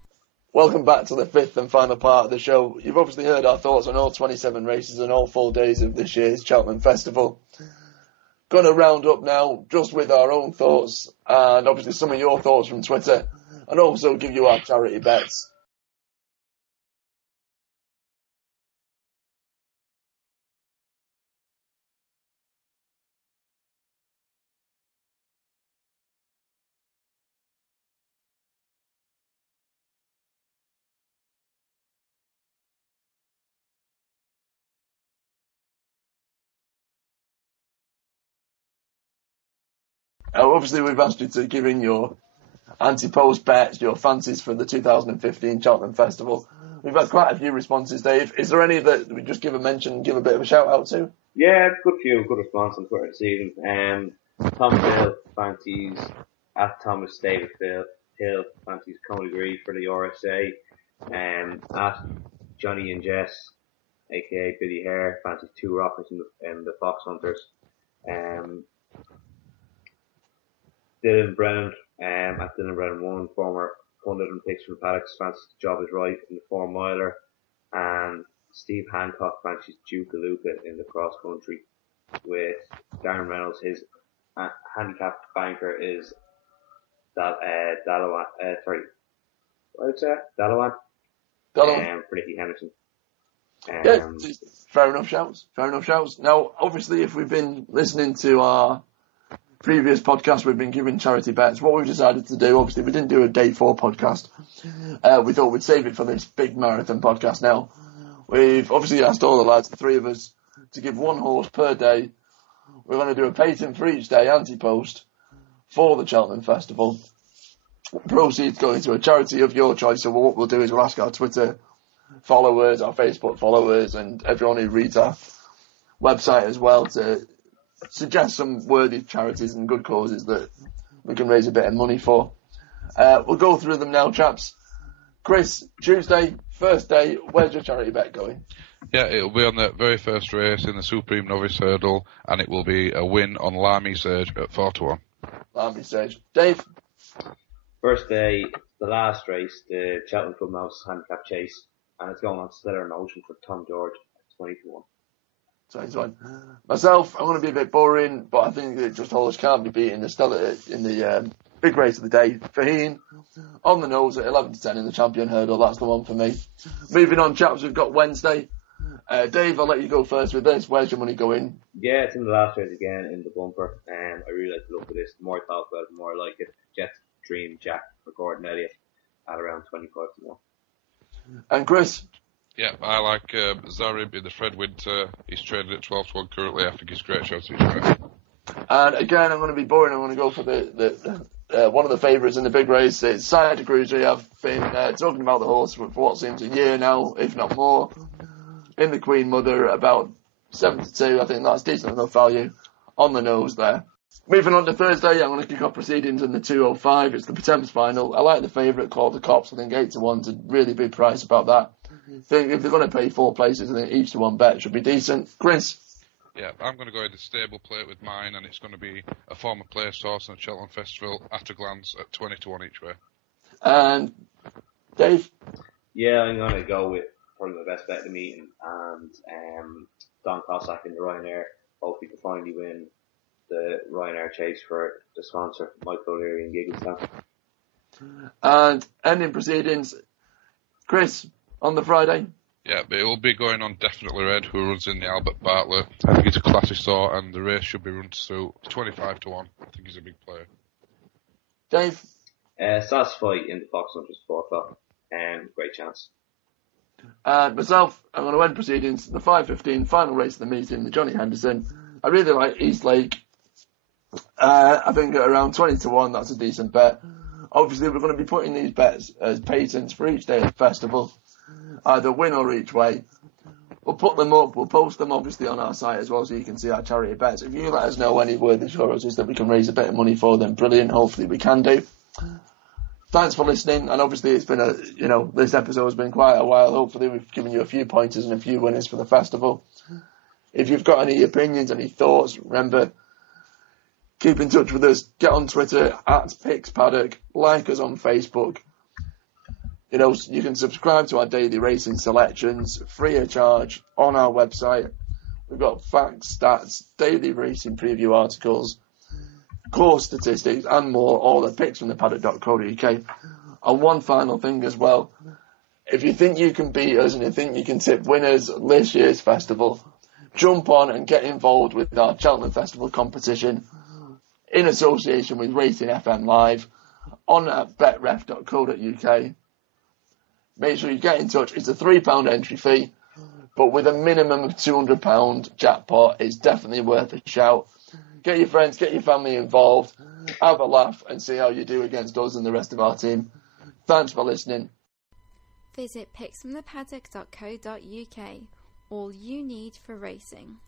Welcome back to the 5th and final part of the show. You've obviously heard our thoughts on all 27 races and all 4 days of this year's Cheltenham Festival. Going to round up now just with our own thoughts and obviously some of your thoughts from Twitter, and also give you our charity bets. Obviously, we've asked you to give in your anti-post bets, your fancies for the 2015 Cheltenham Festival. We've had quite a few responses, Dave. Is there any that we just give a mention, give a bit of a shout out to? Yeah, good response on Twitter this evening. Tom Hill fancies at Thomas David Hill fancies Coney Gree for the RSA. At Johnny and Jess, aka Billy Hare, fancies 2 Rockets in the Fox Hunters. Dylan Brennan, at Dylan Brennan 1, former pundit and picks from Paddocks, fancies the job is right in the 4 miler, and Steve Hancock fancies Duke Luca in the cross country with Darren Reynolds. His handicapped banker is Dalawan. For Nicky Henderson. Yeah, fair enough shouts. Now, obviously, if we've been listening to our previous podcast, we've been giving charity bets. What we've decided to do, obviously, we didn't do a day 4 podcast. We thought we'd save it for this big marathon podcast now. We've obviously asked all the lads, the 3 of us, to give 1 horse per day. We're going to do a patent for each day, anti-post, for the Cheltenham Festival. Proceeds going to a charity of your choice. So what we'll do is we'll ask our Twitter followers, our Facebook followers, and everyone who reads our website as well to suggest some worthy charities and good causes that we can raise a bit of money for. We'll go through them now, chaps. Chris, Tuesday, first day, where's your charity bet going? Yeah, it'll be on the very first race in the Supreme Novice Hurdle, and it will be a win on Lamy Surge at 4-1. Lamy Surge. Dave? First day, the last race, the Cheltenham Club Mouse Handicap Chase, and it's going on stellar motion for Tom George at 20-1. 21. Myself, I'm going to be a bit boring, but I think that Just Horse can't be beaten in the big race of the day. Faheen on the nose at 11-10 in the Champion Hurdle. That's the one for me. Moving on, chaps, we've got Wednesday. Dave, I'll let you go first with this. Where's your money going? Yeah, it's in the last race again in the bumper. I really like the look of this. The more I talk about it, the more I like it. Jet Dream Jack for Gordon Elliott at around 25-1. And Chris? Yeah, I like Zarib in the Fred Winter. He's traded at 12-1 currently. I think he's a great shot to his. And again, I'm going to be boring. I'm going to go for the one of the favourites in the big race. It's Side Cruiser. I've been talking about the horse for what seems a year now, if not more. In the Queen Mother, about 7-2. I think that's decent enough value on the nose there. Moving on to Thursday, I'm going to kick off proceedings in the 205. It's the Thames final. I like the favourite called the Cops. I think 8-1's a really big price about that. I think if they're going to pay 4 places, I think each to 1 bet should be decent. Chris? Yeah, I'm going to go into stable plate with mine, and it's going to be a former place horse on the Cheltenham Festival at a glance at 20-1 each way. And Dave? Yeah, I'm going to go with probably my best bet of the meeting, and Don Cossack in the Ryanair. Hopefully to finally win the Ryanair chase for the sponsor, Michael O'Leary and Gigglestown. And ending proceedings, Chris, on the Friday? Yeah, but it will be going on Definitely Red, who runs in the Albert Bartlett. I think it's a classy sort, and the race should be run to suit. 25-1. I think he's a big player. Dave? SAS Fight in the Fox Hunters 4 o'clock. Great chance. Myself, I'm going to end proceedings. The 5:15 final race of the meeting, the Johnny Henderson. I really like Eastlake. I think at around 20-1, that's a decent bet. Obviously, we're going to be putting these bets as patents for each day of the festival, either win or each way. We'll put them up. We'll post them, obviously, on our site as well, so you can see our charity bets. If you let us know any worthy causes that we can raise a bit of money for, then brilliant. Hopefully, we can do. Thanks for listening, and obviously, it's been this episode has been quite a while. Hopefully, we've given you a few pointers and a few winners for the festival. If you've got any opinions, any thoughts, remember, keep in touch with us. Get on Twitter @PixPaddock. Like us on Facebook. You can subscribe to our daily racing selections free of charge on our website. We've got facts, stats, daily racing preview articles, course statistics, and more, all at picksfromthepaddock.co.uk. And one final thing as well. If you think you can beat us and you think you can tip winners this year's festival, jump on and get involved with our Cheltenham Festival competition in association with Racing FM Live on betref.co.uk. Make sure you get in touch. It's a £3 entry fee, but with a minimum of £200 jackpot, it's definitely worth a shout. Get your friends, get your family involved, have a laugh, and see how you do against us and the rest of our team. Thanks for listening. Visit picksfromthepaddock.co.uk. All you need for racing.